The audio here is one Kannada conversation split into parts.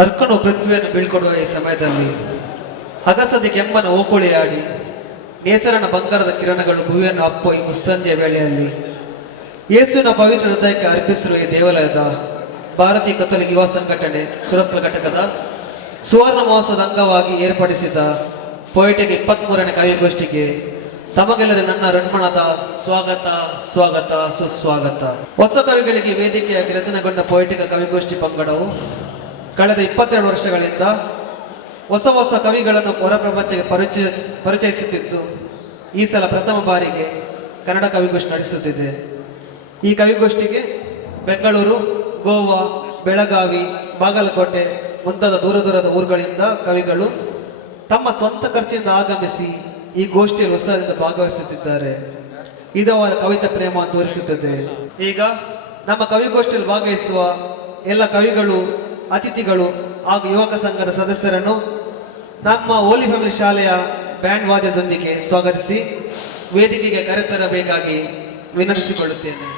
ಅರ್ಕನು ಪೃಥ್ವಿಯನ್ನು ಬೀಳ್ಕೊಡುವ ಈ ಸಮಯದಲ್ಲಿ ಅಗಸದಿ ಕೆಮ್ಮನ ಓಕುಳಿ ಆಡಿ ನೇಸರನ ಬಂಗಾರದ ಕಿರಣಗಳು ಭೂಮಿಯನ್ನು ಅಪ್ಪೋ ಈ ಮುಸ್ಸಂಜೆಯ ವೇಳೆಯಲ್ಲಿ ಯೇಸುವಿನ ಪವಿತ್ರ ಹೃದಯಕ್ಕೆ ಅರ್ಪಿಸಿರುವ ಈ ದೇವಾಲಯದ ಭಾರತೀಯ ಕಥೋಲಿಕ ಯುವ ಸಂಘಟನೆ ಸುರತ್ಕಲ್ ಘಟಕದ ಸುವರ್ಣ ಮಹೋತ್ಸವದ ಅಂಗವಾಗಿ ಏರ್ಪಡಿಸಿದ ಪೊಯಿಟಿಕ್ 23ನೇ ಕವಿಗೋಷ್ಠಿಗೆ ತಮಗೆಲ್ಲರೂ ನನ್ನ ಋಣ್ಮಣದ ಸ್ವಾಗತ ಸ್ವಾಗತ ಸುಸ್ವಾಗತ. ಹೊಸ ಕವಿಗಳಿಗೆ ವೇದಿಕೆಯಾಗಿ ರಚನೆಗೊಂಡ ಪೊಯಿಟಿಕ್ ಕವಿಗೋಷ್ಠಿ ಪಂಗಡವು ಕಳೆದ 22 ವರ್ಷಗಳಿಂದ ಹೊಸ ಹೊಸ ಕವಿಗಳನ್ನು ಹೊರ ಪ್ರಪಂಚಕ್ಕೆ ಪರಿಚಯಿಸುತ್ತಿದ್ದು ಈ ಸಲ ಪ್ರಥಮ ಬಾರಿಗೆ ಕನ್ನಡ ಕವಿಗೋಷ್ಠಿ ನಡೆಸುತ್ತಿದೆ. ಈ ಕವಿಗೋಷ್ಠಿಗೆ ಬೆಂಗಳೂರು, ಗೋವಾ, ಬೆಳಗಾವಿ, ಬಾಗಲಕೋಟೆ ಮುಂತಾದ ದೂರದ ಊರುಗಳಿಂದ ಕವಿಗಳು ತಮ್ಮ ಸ್ವಂತ ಖರ್ಚಿನಿಂದ ಆಗಮಿಸಿ ಈ ಗೋಷ್ಠಿಯಲ್ಲಿ ಉತ್ಸಾಹದಿಂದ ಭಾಗವಹಿಸುತ್ತಿದ್ದಾರೆ. ಇದು ಅವರ ಕವಿತಾ ಪ್ರೇಮವನ್ನು ತೋರಿಸುತ್ತದೆ. ಈಗ ನಮ್ಮ ಕವಿಗೋಷ್ಠಿಯಲ್ಲಿ ಭಾಗವಹಿಸುವ ಎಲ್ಲ ಕವಿಗಳು, ಅತಿಥಿಗಳು ಹಾಗೂ ಯುವಕ ಸಂಘದ ಸದಸ್ಯರನ್ನು ನಮ್ಮ ಹೋಲಿ ಫ್ಯಾಮಿಲಿ ಶಾಲೆಯ ಬ್ಯಾಂಡ್ ವಾದ್ಯದೊಂದಿಗೆ ಸ್ವಾಗತಿಸಿ ವೇದಿಕೆಗೆ ಕರೆತರಬೇಕಾಗಿ ವಿನಂತಿಸಿಕೊಳ್ಳುತ್ತೇನೆ.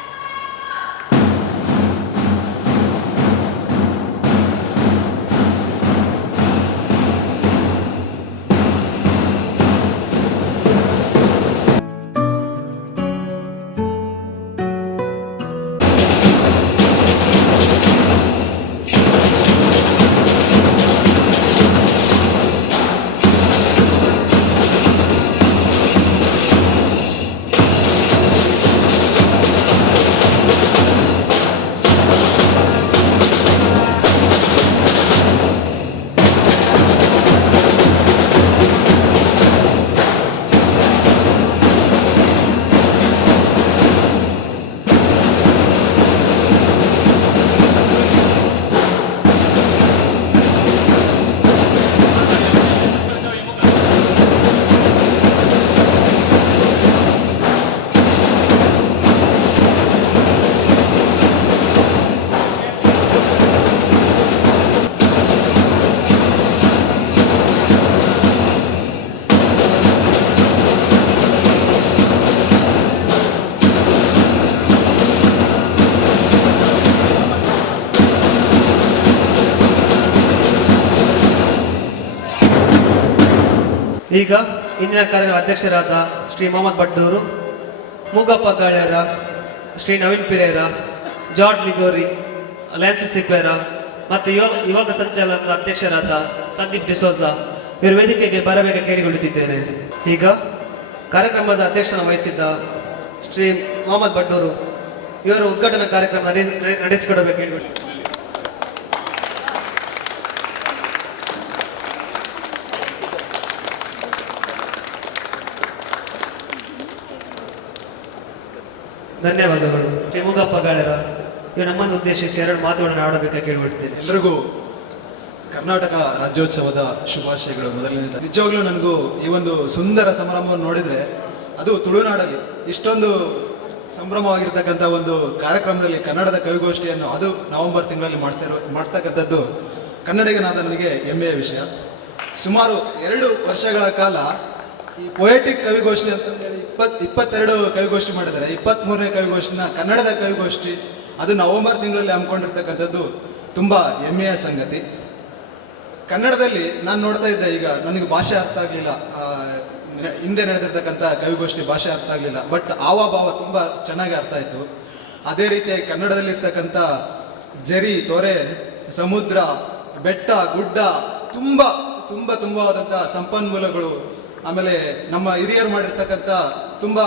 ಈಗ ಇಂದಿನ ಕಾರ್ಯಕ್ರಮದ ಅಧ್ಯಕ್ಷರಾದ ಶ್ರೀ ಮೊಹಮ್ಮದ್ ಬಡ್ಡೂರು, ಮೂಗಪ್ಪ ಗಾಳ್ಯರ, ಶ್ರೀ ನವೀನ್ ಪಿರೇರ, ಜಾರ್ಜ್ ಲಿಗೋರಿ, ಲ್ಯಾನ್ಸಿ ಸಿಕ್ವೇರ ಮತ್ತು ಯುವಕ ಸಂಚಾಲನದ ಅಧ್ಯಕ್ಷರಾದ ಸಂದೀಪ್ ಡಿಸೋಜಾ ಇವರು ವೇದಿಕೆಗೆ ಬರಬೇಕು ಕೇಳಿಕೊಳ್ಳುತ್ತಿದ್ದೇನೆ. ಈಗ ಕಾರ್ಯಕ್ರಮದ ಅಧ್ಯಕ್ಷನ ವಹಿಸಿದ್ದ ಶ್ರೀ ಮೊಹಮ್ಮದ್ ಬಡ್ಡೂರು ಇವರು ಉದ್ಘಾಟನಾ ಕಾರ್ಯಕ್ರಮ ನಡೆಸಿಕೊಡಬೇಕು ಹೇಳಿಕೊಳ್ಳಿ. ಧನ್ಯವಾದಗಳು. ಶ್ರೀ ಮೂಗಪ್ಪ ಗಾಳ್ಯರ ಇವರು ನಮ್ಮನ್ನು ಉದ್ದೇಶಿಸಿ 2 ಮಾತುಗಳನ್ನು ಆಡಬೇಕಾಗಿ ಕೇಳಿಕೊಳ್ತೇನೆ. ಎಲ್ಲರಿಗೂ ಕರ್ನಾಟಕ ರಾಜ್ಯೋತ್ಸವದ ಶುಭಾಶಯಗಳು. ಮೊದಲನೇದು, ನಿಜವಾಗ್ಲೂ ನನಗೂ ಈ ಒಂದು ಸುಂದರ ಸಂಭ್ರಮವನ್ನು ನೋಡಿದರೆ ಅದು ತುಳುನಾಡಲ್ಲಿ ಇಷ್ಟೊಂದು ಸಂಭ್ರಮವಾಗಿರ್ತಕ್ಕಂಥ ಒಂದು ಕಾರ್ಯಕ್ರಮದಲ್ಲಿ ಕನ್ನಡದ ಕವಿಗೋಷ್ಠಿಯನ್ನು ಅದು ನವೆಂಬರ್ ತಿಂಗಳಲ್ಲಿ ಮಾಡ್ತಕ್ಕಂಥದ್ದು ಕನ್ನಡಿಗನಾದ ನನಗೆ ಹೆಮ್ಮೆಯ ವಿಷಯ. ಸುಮಾರು 2 ವರ್ಷಗಳ ಕಾಲ ಈ ಪೊಯೆಟಿಕ್ ಕವಿಗೋಷ್ಠಿ ಅಂತಂದೇಳಿ 22 ಕವಿಗೋಷ್ಠಿ ಮಾಡಿದ್ದಾರೆ. 23ನೇ ಕವಿಗೋಷ್ಠಿನ ಕನ್ನಡದ ಕವಿಗೋಷ್ಠಿ ಅದು ನವೆಂಬರ್ ತಿಂಗಳಲ್ಲಿ ಹಮ್ಮಿಕೊಂಡಿರ್ತಕ್ಕಂಥದ್ದು ತುಂಬ ಹೆಮ್ಮೆಯ ಸಂಗತಿ. ಕನ್ನಡದಲ್ಲಿ ನಾನು ನೋಡ್ತಾ ಇದ್ದೆ, ಈಗ ನನಗೆ ಭಾಷೆ ಅರ್ಥ ಆಗಲಿಲ್ಲ, ಹಿಂದೆ ನಡೆದಿರ್ತಕ್ಕಂಥ ಕವಿಗೋಷ್ಠಿ ಭಾಷೆ ಅರ್ಥ ಆಗಲಿಲ್ಲ, ಬಟ್ ಹಾವಭಾವ ತುಂಬ ಚೆನ್ನಾಗಿ ಅರ್ಥ ಆಯಿತು. ಅದೇ ರೀತಿಯಾಗಿ ಕನ್ನಡದಲ್ಲಿರ್ತಕ್ಕಂಥ ಜರಿ, ತೊರೆ, ಸಮುದ್ರ, ಬೆಟ್ಟ, ಗುಡ್ಡ, ತುಂಬ ತುಂಬ ತುಂಬವಾದಂಥ ಸಂಪನ್ಮೂಲಗಳು, ಆಮೇಲೆ ನಮ್ಮ ಹಿರಿಯರು ಮಾಡಿರ್ತಕ್ಕಂಥ ತುಂಬ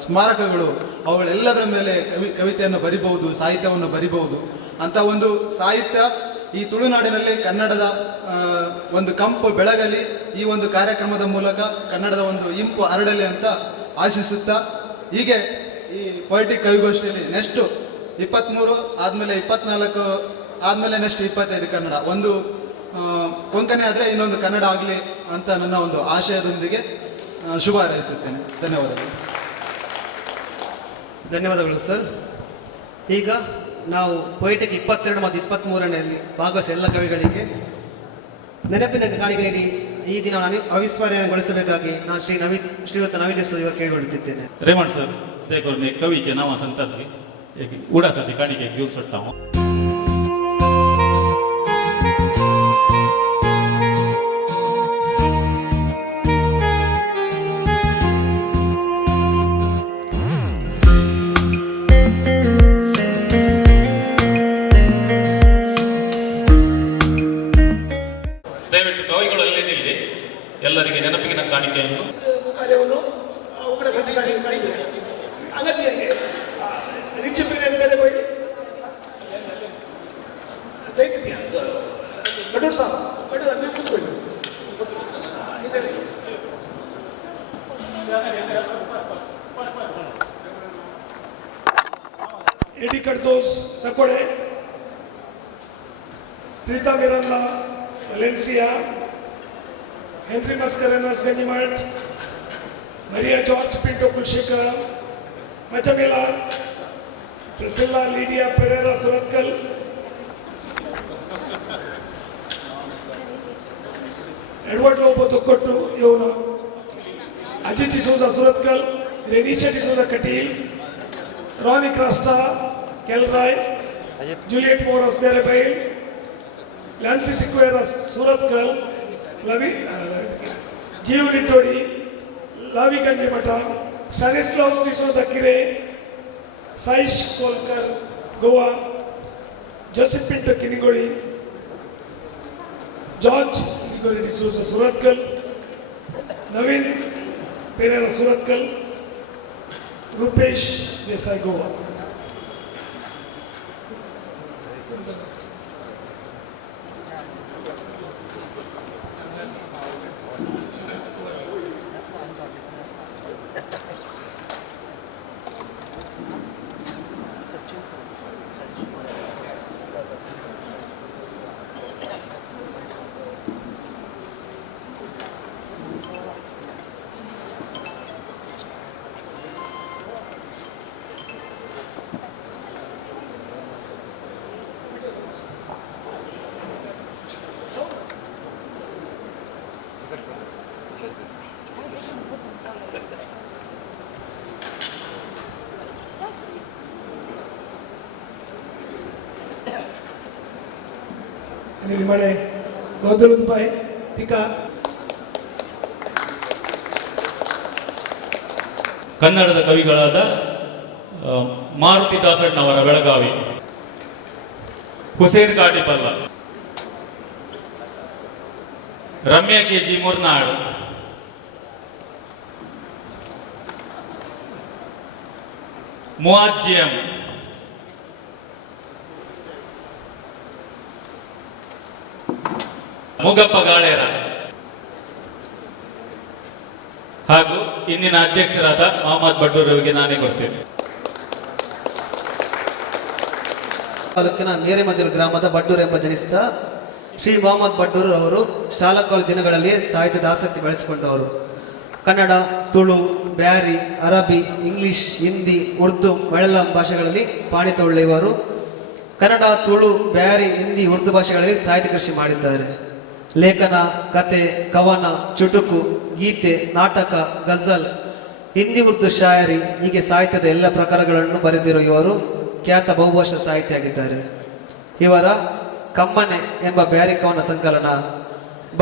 ಸ್ಮಾರಕಗಳು, ಅವುಗಳೆಲ್ಲದರ ಮೇಲೆ ಕವಿತೆಯನ್ನು ಬರಿಬಹುದು, ಸಾಹಿತ್ಯವನ್ನು ಬರಿಬಹುದು ಅಂತ ಒಂದು ಸಾಹಿತ್ಯ ಈ ತುಳುನಾಡಿನಲ್ಲಿ ಕನ್ನಡದ ಒಂದು ಕಂಪು ಬೆಳಗಲಿ, ಈ ಒಂದು ಕಾರ್ಯಕ್ರಮದ ಮೂಲಕ ಕನ್ನಡದ ಒಂದು ಇಂಪು ಹರಡಲಿ ಅಂತ ಆಶಿಸುತ್ತಾ, ಹೀಗೆ ಈ ಪೊಯಿಟಿಕ್ ಕವಿಗೋಷ್ಠಿಯಲ್ಲಿ ನೆಕ್ಸ್ಟು 23 ಆದಮೇಲೆ 24 ಆದಮೇಲೆ ನೆಕ್ಸ್ಟ್ 25 ಕನ್ನಡ, ಒಂದು ಕೊಂಕಣಿ ಆದರೆ ಇನ್ನೊಂದು ಕನ್ನಡ ಆಗಲಿ ಅಂತ ನನ್ನ ಒಂದು ಆಶಯದೊಂದಿಗೆ ಶುಭ ಹಾರೈಸುತ್ತೇನೆ. ಧನ್ಯವಾದಗಳು. ಧನ್ಯವಾದಗಳು ಸರ್. ಈಗ ನಾವು ಪೊಯಿಟಿಕ್ 22 ಮತ್ತು 23ರಲ್ಲಿ ಭಾಗವಹಿಸಿದ ಎಲ್ಲ ಕವಿಗಳಿಗೆ ನೆನಪಿನ ಕಾಣಿಕೆ ನೀಡಿ ಈ ದಿನ ಅವಿಸ್ಮರಣೆಗೊಳಿಸಬೇಕಾಗಿ ನಾನು ಶ್ರೀಯುತ ನವೀನ್ ಇವರು ಕೇಳಿಕೊಳ್ಳುತ್ತಿದ್ದೇನೆ. रेमंड सर देखो ने कवीचे नाव सांगतात की एक उडासाची काणिके घेऊन सोडटा हांव. ಕಾಣಿಕೆಯನ್ನು ಕಾರ್ಯವನ್ನು ಉಗ್ರ ಸಜ್ಜೆ ಕಾಣಿದೆ ಅಗತ್ಯಗೆ ರಿಚ್ ಪೀರಿಯಡ್ ಬೇರೆ ಹೋಗಿ ದೈತ್ಯ ಬಡೂರು ಸಾಹೇಬ್ ಬಡೂರು ನೀವು ಕೂತ್ಕೊಳ್ಳಿ ಎಡಿ ಕಡ್ದೋಸ್ ತಕ್ಕೊಡೆ Preetha ಮಿರಂದ Valencia, Henry Mascarenas Ganimard, Maria George Pinto Kulshekar, Machamila, Priscilla Lydia Pereira Suratkal, Edward Lobo Tokkottu, Yona, Ajit D'Souza Suratkal, Renicha D'Souza Katil, Ronnie Crasta, Kelroy, Juliet Moros Derebail, Lancy Sequeira Suratkal, Jeev Nitodi, Lavi Ganjimata, Stanislaus D'Souza Kire, Saish Kolkar, Goa, Joseph Pinto Kinigoli, George Nigoli D'Souza Suratkal, Navin Pereira Suratkal, Rupesh Desai Goa. ನಿಮ್ಮನೆ ಗೌದಲುಪಾಯಿ ತಿಕ್ಕ ಕನ್ನಡದ ಕವಿಗಳಾದ ಮಾರುತಿ ದಾಸಣ್ಣವರ ಬೆಳಗಾವಿ, ಹುಸೇನ್ ಕಾಟಿಪಲ್ಲ, ರಮ್ಯಾ ಕೆಜಿ ಮೂರ್ನಾಡು, ಮುಅಜ್ಜಿಯಂ, ಮುಗಪ್ಪ ಗಾಳೇರ ಹಾಗೂ ಇಂದಿನ ಅಧ್ಯಕ್ಷರಾದ ಮೊಹಮ್ಮದ್ ಬಡ್ಡೂರ್ ಅವರಿಗೆ ನಾನೇ ಕೊಡ್ತೇನೆ. ತಾಲೂಕಿನ ನೇರೆಮಜಲು ಗ್ರಾಮದ ಬಡ್ಡೂರು ಎಂಬ ಜನಿಸಿದ ಶ್ರೀ ಮೊಹಮ್ಮದ್ ಬಡ್ಡೂರು ಅವರು ಶಾಲಾ ಕಾಲೇಜು ದಿನಗಳಲ್ಲಿ ಸಾಹಿತ್ಯದ ಆಸಕ್ತಿ ಬೆಳೆಸಿಕೊಂಡವರು. ಕನ್ನಡ, ತುಳು, ಬ್ಯಾರಿ, ಅರಬಿ, ಇಂಗ್ಲಿಷ್, ಹಿಂದಿ, ಉರ್ದು, ಮಲಯಾಳಂ ಭಾಷೆಗಳಲ್ಲಿ ಪಾಂಡಿತ್ಯವುಳ್ಳವರು. ಕನ್ನಡ, ತುಳು, ಬ್ಯಾರಿ, ಹಿಂದಿ, ಉರ್ದು ಭಾಷೆಗಳಲ್ಲಿ ಸಾಹಿತ್ಯ ಕೃಷಿ ಮಾಡಿದ್ದಾರೆ. ಲೇಖನ, ಕತೆ, ಕವನ, ಚುಟುಕು, ಗೀತೆ, ನಾಟಕ, ಗಜಲ್, ಹಿಂದಿ, ಉರ್ದು, ಶಾಯರಿ ಹೀಗೆ ಸಾಹಿತ್ಯದ ಎಲ್ಲ ಪ್ರಕಾರಗಳನ್ನು ಬರೆದಿರುವ ಇವರು ಖ್ಯಾತ ಬಹುಭಾಷಾ ಸಾಹಿತಿಯಾಗಿದ್ದಾರೆ. ಇವರ ಕಮ್ಮನೆ ಎಂಬ ಬ್ಯಾರಿ ಕವನ ಸಂಕಲನ,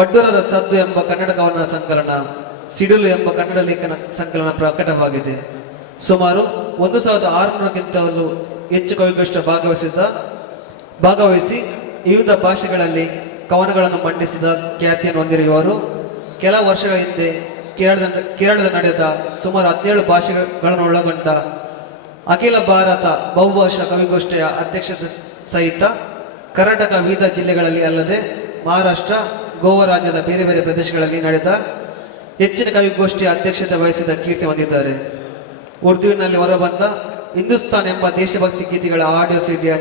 ಬಡ್ಡೂರರ ಸದ್ದು ಎಂಬ ಕನ್ನಡ ಕವನ ಸಂಕಲನ, ಸಿಡಿಲು ಎಂಬ ಕನ್ನಡ ಲೇಖನ ಸಂಕಲನ ಪ್ರಕಟವಾಗಿದೆ. ಸುಮಾರು 1600ಕ್ಕಿಂತಲೂ ಹೆಚ್ಚು ಕವಿಗೋಷ್ಠಿ ಭಾಗವಹಿಸಿ ವಿವಿಧ ಭಾಷೆಗಳಲ್ಲಿ ಕವನಗಳನ್ನು ಮಂಡಿಸಿದ ಖ್ಯಾತಿಯನ್ನು ಹೊಂದಿರುವವರು. ಕೆಲ ವರ್ಷಗಳ ಹಿಂದೆ ಕೇರಳದ ನಡೆದ ಸುಮಾರು 17 ಭಾಷೆಗಳನ್ನು ಒಳಗೊಂಡ ಅಖಿಲ ಭಾರತ ಬಹುಭಾಷಾ ಕವಿಗೋಷ್ಠಿಯ ಅಧ್ಯಕ್ಷತೆ ಸಹಿತ ಕರ್ನಾಟಕ ವಿವಿಧ ಜಿಲ್ಲೆಗಳಲ್ಲಿ ಅಲ್ಲದೆ ಮಹಾರಾಷ್ಟ್ರ, ಗೋವಾ ರಾಜ್ಯದ ಬೇರೆ ಬೇರೆ ಪ್ರದೇಶಗಳಲ್ಲಿ ನಡೆದ ಹೆಚ್ಚಿನ ಕವಿಗೋಷ್ಠಿಯ ಅಧ್ಯಕ್ಷತೆ ವಹಿಸಿದ ಕೀರ್ತಿ ಹೊಂದಿದ್ದಾರೆ. ಉರ್ದುವಿನಲ್ಲಿ ಹೊರಬಂದ ಹಿಂದೂಸ್ತಾನ್ ಎಂಬ ದೇಶಭಕ್ತಿ ಗೀತೆಗಳ ಆಡಿಯೋ ಸಿಡಿಯ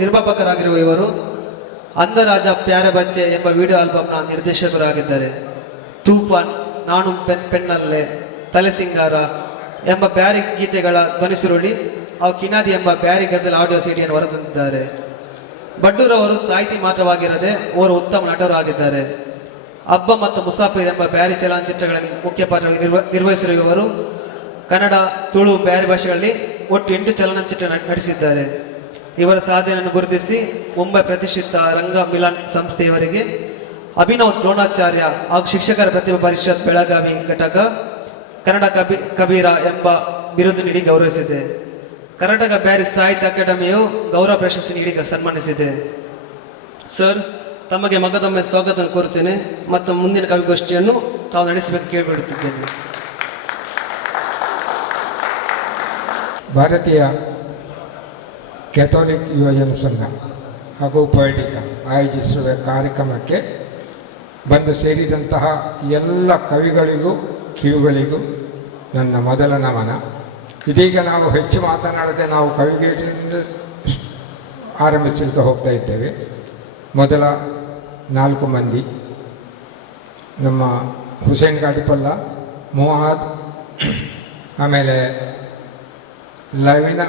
ನಿರ್ಮಾಪಕರಾಗಿರುವ ಇವರು ಅಂದರಾಜ ಪ್ಯಾರೆ ಬಚ್ಚೆ ಎಂಬ ವಿಡಿಯೋ ಆಲ್ಬಮ್ನ ನಿರ್ದೇಶಕರಾಗಿದ್ದಾರೆ. ತೂಫಾನ್, ನಾನು ಪೆನ್ನಲ್ಲೇ, ತಲೆಸಿಂಗಾರ ಎಂಬ ಬ್ಯಾರಿ ಗೀತೆಗಳ ಧ್ವನಿಸುರುಳಿ ಅವು ಕಿನಾದಿ ಎಂಬ ಬ್ಯಾರಿ ಗಜಲ್ ಆಡಿಯೋ ಸಿಡಿಯನ್ನು ಹೊರತಂದಿದ್ದಾರೆ. ಬಡ್ಡೂರವರು ಸಾಹಿತಿ ಮಾತ್ರವಾಗಿರದೆ ಅವರು ಉತ್ತಮ ನಟರು ಆಗಿದ್ದಾರೆ. ಹಬ್ಬ ಮತ್ತು ಮುಸಾಫಿರ್ ಎಂಬ ಬ್ಯಾರಿ ಚಲನಚಿತ್ರಗಳಲ್ಲಿ ಮುಖ್ಯ ಪಾತ್ರ ನಿರ್ವಹಿಸಿರುವ ಇವರು ಕನ್ನಡ, ತುಳು, ಬ್ಯಾರಿ ಭಾಷೆಗಳಲ್ಲಿ ಒಟ್ಟು 8 ಚಲನಚಿತ್ರ ನಡೆಸಿದ್ದಾರೆ. ಇವರ ಸಾಧನೆಯನ್ನು ಗುರುತಿಸಿ ಮುಂಬೈ ಪ್ರತಿಷ್ಠಿತ ರಂಗ ಮಿಲನ್ ಸಂಸ್ಥೆಯವರಿಗೆ ಅಭಿನವ್ ದ್ರೋಣಾಚಾರ್ಯ ಹಾಗೂ ಶಿಕ್ಷಕರ ಪ್ರತಿಭಾ ಪರಿಷತ್ ಬೆಳಗಾವಿ ಘಟಕ ಕನ್ನಡ ಕಬೀರ ಎಂಬ ಬಿರುದು ನೀಡಿ ಗೌರವಿಸಿದೆ. ಕರ್ನಾಟಕ ಬ್ಯಾರಿ ಸಾಹಿತ್ಯ ಅಕಾಡೆಮಿಯು ಗೌರವ ಪ್ರಶಸ್ತಿ ನೀಡಿ ಸನ್ಮಾನಿಸಿದೆ. ಸರ್, ತಮಗೆ ಮಗದೊಮ್ಮೆ ಸ್ವಾಗತ ಕೋರುತ್ತೇನೆ ಮತ್ತು ಮುಂದಿನ ಕವಿಗೋಷ್ಠಿಯನ್ನು ತಾವು ನಡೆಸಬೇಕು ಕೇಳಿಬಿಡುತ್ತಿದ್ದೇನೆ. ಭಾರತೀಯ ಕ್ಯಾಥೋಲಿಕ್ ಯುವಜನ ಸಂಘ ಹಾಗೂ ಪೊಯಿಟಿಕ ಆಯೋಜಿಸಿರುವ ಕಾರ್ಯಕ್ರಮಕ್ಕೆ ಬಂದು ಸೇರಿದಂತಹ ಎಲ್ಲ ಕವಿಗಳಿಗೂ ಕಿವಿಗಳಿಗೂ ನನ್ನ ಮೊದಲ ನಮನ. ಇದೀಗ ನಾವು ಹೆಚ್ಚು ಮಾತನಾಡದೆ ನಾವು ಕವಿಗಳಿಂದ ಆರಂಭಿಸಲಿಕ್ಕೆ ಹೋಗ್ತಾ ಇದ್ದೇವೆ. ಮೊದಲ 4 ಮಂದಿ ನಮ್ಮ ಹುಸೇನ್ ಗಾಡಿಪಲ್ಲ, ಮುಹಾದ್, ಆಮೇಲೆ ಲವಿನಾ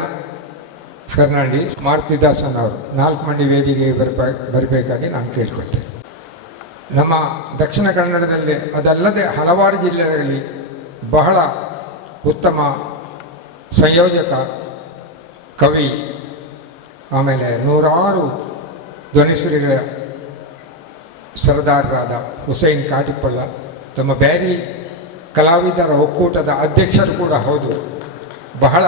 ಫೆರ್ನಾಂಡಿಸ್, ಮಾರುತಿದಾಸನ್ ಅವರು 4 ಮಂದಿ ವೇದಿಕೆಗೆ ಬರಬೇಕಾಗಿ ನಾನು ಕೇಳ್ಕೊಳ್ತೇನೆ. ನಮ್ಮ ದಕ್ಷಿಣ ಕನ್ನಡದಲ್ಲಿ ಅದಲ್ಲದೆ ಹಲವಾರು ಜಿಲ್ಲೆಗಳಲ್ಲಿ ಬಹಳ ಉತ್ತಮ ಸಂಯೋಜಕ, ಕವಿ, ಆಮೇಲೆ 100 ಧ್ವನಿಸುರಿಗಳ ಸರದಾರರಾದ ಹುಸೇನ್ ಕಾಟಿಪಳ್ಳ ತಮ್ಮ ಬ್ಯಾರಿ ಕಲಾವಿದರ ಒಕ್ಕೂಟದ ಅಧ್ಯಕ್ಷರು ಕೂಡ ಹೌದು. ಬಹಳ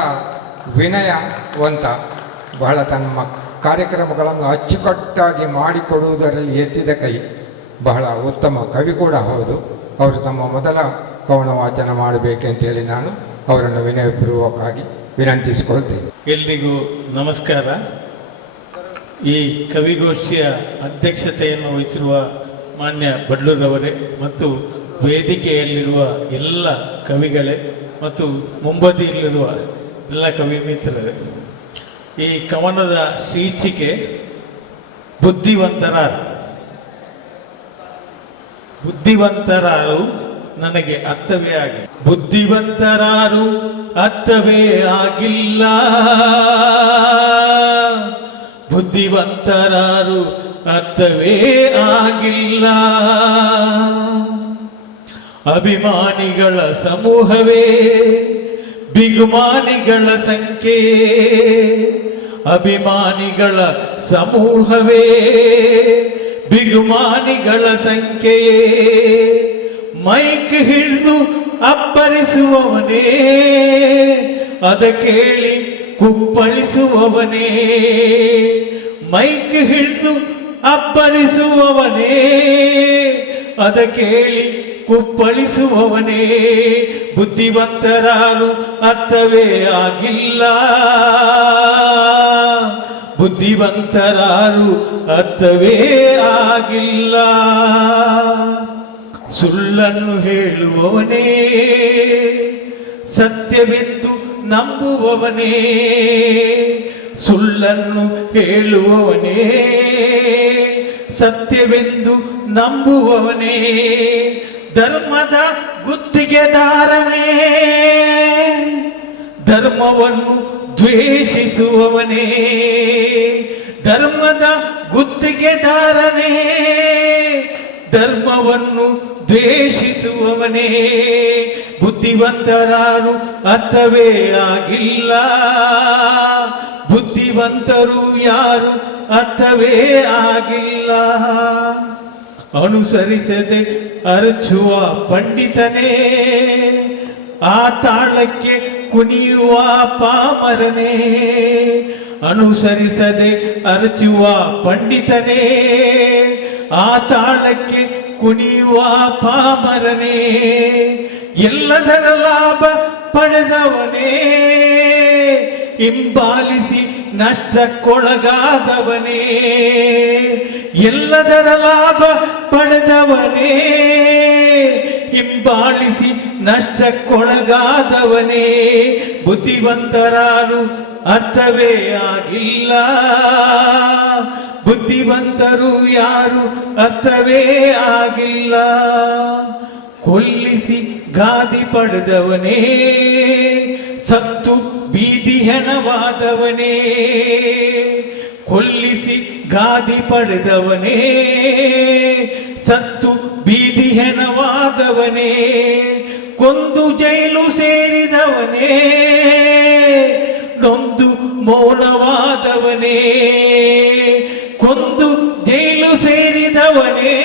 ವಿನಯವಂತ, ಬಹಳ ತಮ್ಮ ಕಾರ್ಯಕ್ರಮಗಳನ್ನು ಅಚ್ಚುಕಟ್ಟಾಗಿ ಮಾಡಿಕೊಡುವುದರಲ್ಲಿ ಎತ್ತಿದ ಕೈ, ಬಹಳ ಉತ್ತಮ ಕವಿ ಕೂಡ ಹೌದು. ಅವರು ತಮ್ಮ ಮೊದಲ ಕವನ ವಾಚನ ಮಾಡಬೇಕಂತೇಳಿ ನಾನು ಅವರನ್ನು ವಿನಯಪೂರ್ವಕವಾಗಿ ವಿನಂತಿಸಿಕೊಳ್ತೇನೆ. ಎಲ್ರಿಗೂ ನಮಸ್ಕಾರ. ಈ ಕವಿಗೋಷ್ಠಿಯ ಅಧ್ಯಕ್ಷತೆಯನ್ನು ವಹಿಸಿರುವ ಮಾನ್ಯ ಬಡ್ಲೂರವರೇ ಮತ್ತು ವೇದಿಕೆಯಲ್ಲಿರುವ ಎಲ್ಲ ಕವಿಗಳೇ ಮತ್ತು ಮುಂಬದಿಯಲ್ಲಿರುವ ಎಲ್ಲ ಕವಿ ಮಿತ್ರರೇ, ಈ ಕವನದ ಶೀರ್ಷಿಕೆ ಬುದ್ಧಿವಂತರಾರು ನನಗೆ ಅರ್ಥವೇ ಆಗಿಲ್ಲ. ಬುದ್ಧಿವಂತರಾರು ಅರ್ಥವೇ ಆಗಿಲ್ಲ, ಬುದ್ಧಿವಂತರಾರು ಅರ್ಥವೇ ಆಗಿಲ್ಲ. ಅಭಿಮಾನಿಗಳ ಸಮೂಹವೇ ಬಿಗುಮಾನಿಗಳ ಸಂಖ್ಯೆ, ಅಭಿಮಾನಿಗಳ ಸಮೂಹವೇ ಬಿಗುಮಾನಿಗಳ ಸಂಖ್ಯೆಯೇ. ಮೈಕ್ ಹಿಡಿದು ಅಪ್ಪರಿಸುವವನೇ, ಅದ ಕೇಳಿ ಕುಪ್ಪಳಿಸುವವನೇ. ಮೈಕ್ ಹಿಡಿದು ಅಬ್ಬರಿಸುವವನೇ, ಅದ ಕೇಳಿ ಕುಪ್ಪಳಿಸುವವನೇ. ಬುದ್ಧಿವಂತರಾರು ಅರ್ಥವೇ ಆಗಿಲ್ಲ, ಬುದ್ಧಿವಂತರಾರು ಅರ್ಥವೇ ಆಗಿಲ್ಲ. ಸುಳ್ಳನ್ನು ಹೇಳುವವನೇ, ಸತ್ಯವೆಂದು ನಂಬುವವನೇ. ಸುಳ್ಳನ್ನು ಹೇಳುವವನೇ, ಸತ್ಯವೆಂದು ನಂಬುವವನೇ. ಧರ್ಮದ ಗುತ್ತಿಗೆದಾರನೇ, ಧರ್ಮವನ್ನು ದ್ವೇಷಿಸುವವನೇ. ಧರ್ಮದ ಗುತ್ತಿಗೆದಾರನೇ, ಧರ್ಮವನ್ನು ದ್ವೇಷಿಸುವವನೇ. ಬುದ್ಧಿವಂತರಾರು ಅರ್ಥವೇ ಆಗಿಲ್ಲ, ಬುದ್ಧಿವಂತರು ಯಾರು ಅರ್ಥವೇ ಆಗಿಲ್ಲ. ಅನುಸರಿಸದೆ ಅರಚುವ ಪಂಡಿತನೇ, ಆ ತಾಳಕ್ಕೆ ಕುಣಿಯುವ ಪಾಮರನೇ. ಅನುಸರಿಸದೆ ಅರಚುವ ಪಂಡಿತನೇ, ಆ ತಾಳಕ್ಕೆ ಕುಣಿಯುವ ಪಾಮರನೇ. ಎಲ್ಲದರ ಲಾಭ ಪಡೆದವನೇ, ಹಿಂಬಾಲಿಸಿ ನಷ್ಟಕ್ಕೊಳಗಾದವನೇ. ಎಲ್ಲದರ ಲಾಭ ಪಡೆದವನೇ, ಹಿಂಬಾಲಿಸಿ ನಷ್ಟಕ್ಕೊಳಗಾದವನೇ. ಬುದ್ಧಿವಂತರಾರು ಅರ್ಥವೇ ಆಗಿಲ್ಲ, ಬುದ್ಧಿವಂತರು ಯಾರು ಅರ್ಥವೇ ಆಗಿಲ್ಲ. ಕೊಲ್ಲಿಸಿ ಗಾದಿ ಪಡೆದವನೇ, ಸತ್ತು ಬೀದಿ ಹೆಣವಾದವನೇ. ಕೊಲ್ಲಿಸಿ ಗಾದಿ ಪಡೆದವನೇ, ಸತ್ತು ಬೀದಿ ಹೆಣವಾದವನೇ. ಕೊಂದು ಜೈಲು ಸೇರಿದವನೇ, ನೊಂದು ಮೌನವಾದವನೇ. ಕೊಂದು ಜೈಲು ಸೇರಿದವನೇ,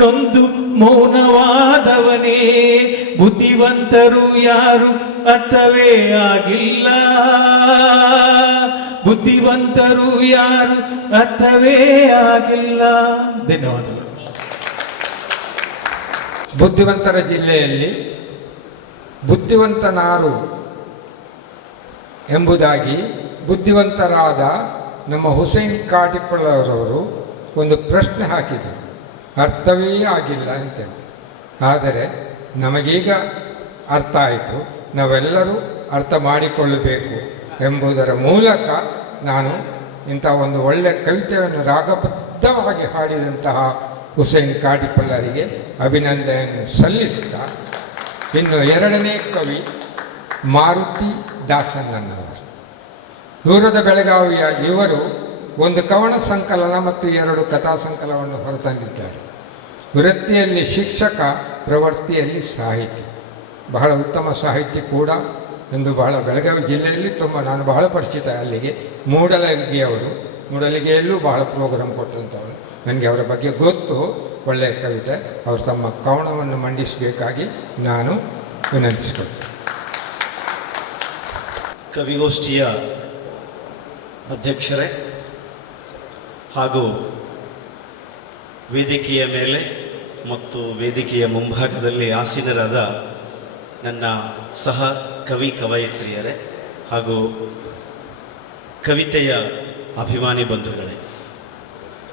ನೊಂದು ಮೌನವಾದವನೇ. ಬುದ್ಧಿವಂತರು ಯಾರು ಅರ್ಥವೇ ಆಗಿಲ್ಲ, ಬುದ್ಧಿವಂತರು ಯಾರು ಅರ್ಥವೇ ಆಗಿಲ್ಲ. ಧನ್ಯವಾದಗಳು. ಬುದ್ಧಿವಂತರ ಜಿಲ್ಲೆಯಲ್ಲಿ ಬುದ್ಧಿವಂತನಾರು ಎಂಬುದಾಗಿ ಬುದ್ಧಿವಂತರಾದ ನಮ್ಮ ಹುಸೇನ್ ಕಾಟಿಪ್ಪಳವರವರು ಒಂದು ಪ್ರಶ್ನೆ ಹಾಕಿದರು, ಅರ್ಥವೇ ಆಗಿಲ್ಲ ಅಂತೇಳಿ. ಆದರೆ ನಮಗೀಗ ಅರ್ಥ ಆಯಿತು, ನಾವೆಲ್ಲರೂ ಅರ್ಥ ಮಾಡಿಕೊಳ್ಳಬೇಕು ಎಂಬುದರ ಮೂಲಕ ನಾನು ಇಂಥ ಒಂದು ಒಳ್ಳೆಯ ಕವಿತೆಯನ್ನು ರಾಗಬದ್ಧವಾಗಿ ಹಾಡಿದಂತಹ ಹುಸೇನ್ ಕಾಟಿಪ್ಪಳ್ಳರಿಗೆ ಅಭಿನಂದನೆಯನ್ನು ಸಲ್ಲಿಸ್ತಾ, ಇನ್ನು ಎರಡನೇ ಕವಿ ಮಾರುತಿ ದಾಸಣ್ಣನವರು. ದೂರದ ಬೆಳಗಾವಿಯ ಇವರು ಒಂದು ಕವನ ಸಂಕಲನ ಮತ್ತು 2 ಕಥಾ ಸಂಕಲನವನ್ನು ಹೊರತಂದಿದ್ದಾರೆ. ವೃತ್ತಿಯಲ್ಲಿ ಶಿಕ್ಷಕ, ಪ್ರವೃತ್ತಿಯಲ್ಲಿ ಸಾಹಿತಿ. ಬಹಳ ಉತ್ತಮ ಸಾಹಿತಿ ಕೂಡ ಎಂದು ಬೆಳಗಾವಿ ಜಿಲ್ಲೆಯಲ್ಲಿ ನಾನು ಬಹಳ ಪರಿಚಿತ. ಅಲ್ಲಿಗೆ ಮೂಡಲಗಿಯವರು, ಮೂಡಲಗಿಯಲ್ಲೂ ಬಹಳ ಪ್ರೋಗ್ರಾಮ್ ಕೊಟ್ಟಂಥವರು. ನನಗೆ ಅವರ ಬಗ್ಗೆ ಗೊತ್ತು, ಒಳ್ಳೆಯ ಕವಿತೆ. ಅವರು ತಮ್ಮ ಕವನವನ್ನು ಮಂಡಿಸಬೇಕಾಗಿ ನಾನು ವಿನಂತಿಸಿಕೊಳ್ತೇನೆ. ಕವಿಗೋಷ್ಠಿಯ ಅಧ್ಯಕ್ಷರೇ ಹಾಗೂ ವೇದಿಕೆಯ ಮೇಲೆ ಮತ್ತು ವೇದಿಕೆಯ ಮುಂಭಾಗದಲ್ಲಿ ಆಸೀನರಾದ ನನ್ನ ಸಹ ಕವಿ ಕವಯಿತ್ರಿಯರೇ ಹಾಗೂ ಕವಿತೆಯ ಅಭಿಮಾನಿ ಬಂಧುಗಳೇ,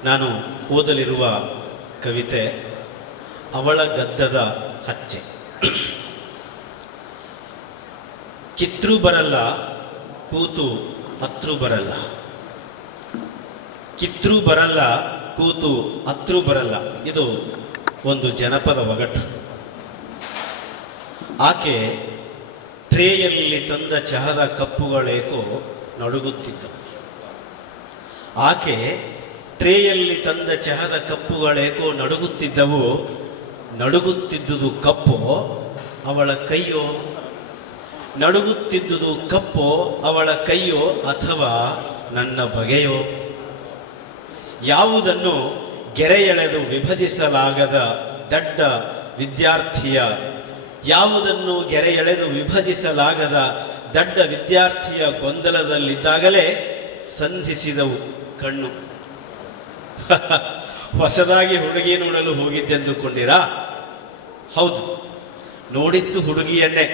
ನಾನು ಓದಲಿರುವ ಕವಿತೆ ಅವಳ ಗದ್ದದ ಹಚ್ಚೆ. ಕಿತ್ರೂ ಬರಲ್ಲ, ಕೂತು ಹತ್ರೂ ಬರಲ್ಲ. ಕಿತ್ರೂ ಬರಲ್ಲ, ಕೂತು ಹತ್ರೂ ಬರಲ್ಲ. ಇದು ಒಂದು ಜನಪದ ಒಗಟು. ಆಕೆ ಟ್ರೇಯಲ್ಲಿ ತಂದ ಚಹದ ಕಪ್ಪುಗಳೇಕೋ ನಡುಗುತ್ತಿದ್ದವು. ಆಕೆ ಟ್ರೇಯಲ್ಲಿ ತಂದ ಚಹದ ಕಪ್ಪುಗಳೇಕೋ ನಡುಗುತ್ತಿದ್ದವು. ನಡುಗುತ್ತಿದ್ದುದು ಕಪ್ಪೋ ಅವಳ ಕೈಯೋ? ನಡುಗುತ್ತಿದ್ದುದು ಕಪ್ಪೋ ಅವಳ ಕೈಯೋ ಅಥವಾ ನನ್ನ ಬಗೆಯೋ? ಯಾವುದನ್ನು ಗೆರೆ ಎಳೆದು ವಿಭಜಿಸಲಾಗದ ದಡ್ಡ ವಿದ್ಯಾರ್ಥಿಯ, ಯಾವುದನ್ನು ಗೆರೆ ಎಳೆದು ವಿಭಜಿಸಲಾಗದ ದಡ್ಡ ವಿದ್ಯಾರ್ಥಿಯ ಗೊಂದಲದಲ್ಲಿದ್ದಾಗಲೇ ಸಂಧಿಸಿದವು ಕಣ್ಣು. ಹೊಸದಾಗಿ ಹುಡುಗಿ ನೋಡಲು ಹೋಗಿದ್ದೆಂದುಕೊಂಡಿರಾ? ಹೌದು, ನೋಡಿದ್ದು ಹುಡುಗಿಯನ್ನೇ,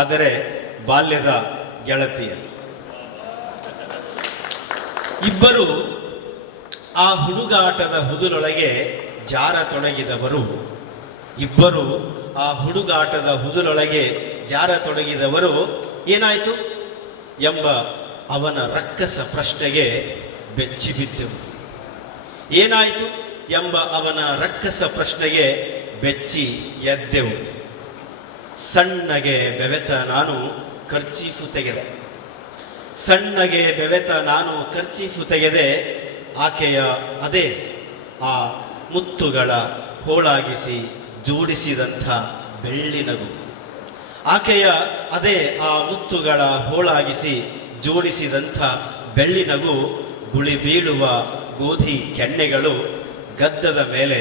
ಆದರೆ ಬಾಲ್ಯದ ಗೆಳತಿಯನ್ನು. ಇಬ್ಬರು ಆ ಹುಡುಗಾಟದ ಹುದುಲೊಳಗೆ ಜಾರತೊಡಗಿದವರು. ಇಬ್ಬರು ಆ ಹುಡುಗಾಟದ ಹುದುಲೊಳಗೆ ಜಾರತೊಡಗಿದವರು. ಏನಾಯಿತು ಎಂಬ ಅವನ ರಕ್ಕಸ ಪ್ರಶ್ನೆಗೆ ಬೆಚ್ಚಿಬಿದ್ದೆವು. ಏನಾಯಿತು ಎಂಬ ಅವನ ರಕ್ಕಸ ಪ್ರಶ್ನೆಗೆ ಬೆಚ್ಚಿ ಎದ್ದೆವು. ಸಣ್ಣಗೆ ಬೆವೆತ ನಾನು ಕರ್ಚೀಫು ತೆಗೆದೆ. ಸಣ್ಣಗೆ ಬೆವೆತ ನಾನು ಕರ್ಚೀಫು ತೆಗೆದೆ. ಆಕೆಯ ಅದೇ ಆ ಮುತ್ತುಗಳ ಹೋಳಾಗಿಸಿ ಜೋಡಿಸಿದಂಥ ಬೆಳ್ಳಿನಗು. ಆಕೆಯ ಅದೇ ಆ ಮುತ್ತುಗಳ ಹೋಳಾಗಿಸಿ ಜೋಡಿಸಿದಂಥ ಬೆಳ್ಳಿನಗು. ಗುಳಿ ಬೀಳುವ ಗೋಧಿ ಕೆನ್ನೆಗಳು. ಗದ್ದದ ಮೇಲೆ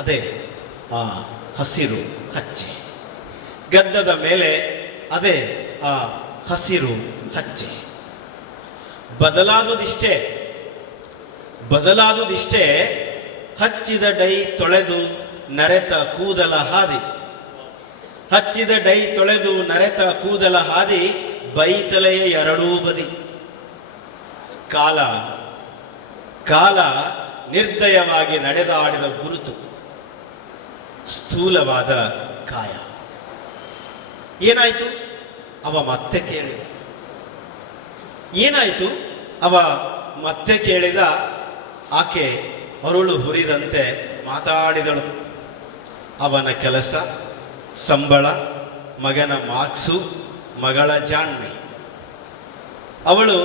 ಅದೇ ಆ ಹಸಿರು ಹಚ್ಚೆ. ಗದ್ದದ ಮೇಲೆ ಅದೇ ಆ ಹಸಿರು ಹಚ್ಚೆ. ಬದಲಾದುದಿಷ್ಟೇ ಹಚ್ಚಿದ ಡೈ ತೊಳೆದು ನರೆತ ಕೂದಲ ಹಾದಿ. ಹಚ್ಚಿದ ಡೈ ತೊಳೆದು ನರೆತ ಕೂದಲ ಹಾದಿ. ಬೈತಲೆಯ ಎರಡೂ ಬದಿ. ಕಾಲ ನಿರ್ದಯವಾಗಿ ನಡೆದಾಡಿದ ಗುರುತು. ಸ್ಥೂಲವಾದ ಕಾಯ. ಏನಾಯಿತು? ಅವ ಮತ್ತೆ ಕೇಳಿದ. ಏನಾಯಿತು? ಅವ ಮತ್ತೆ ಕೇಳಿದ. ಆಕೆ ಅರುಳು ಹುರಿದಂತೆ ಮಾತಾಡಿದಳು. ಅವನ ಕೆಲಸ, ಸಂಬಳ, ಮಗನ ಮಾರ್ಕ್ಸು, ಮಗಳ ಜಾಣ್ಮೆ. ಅವಳು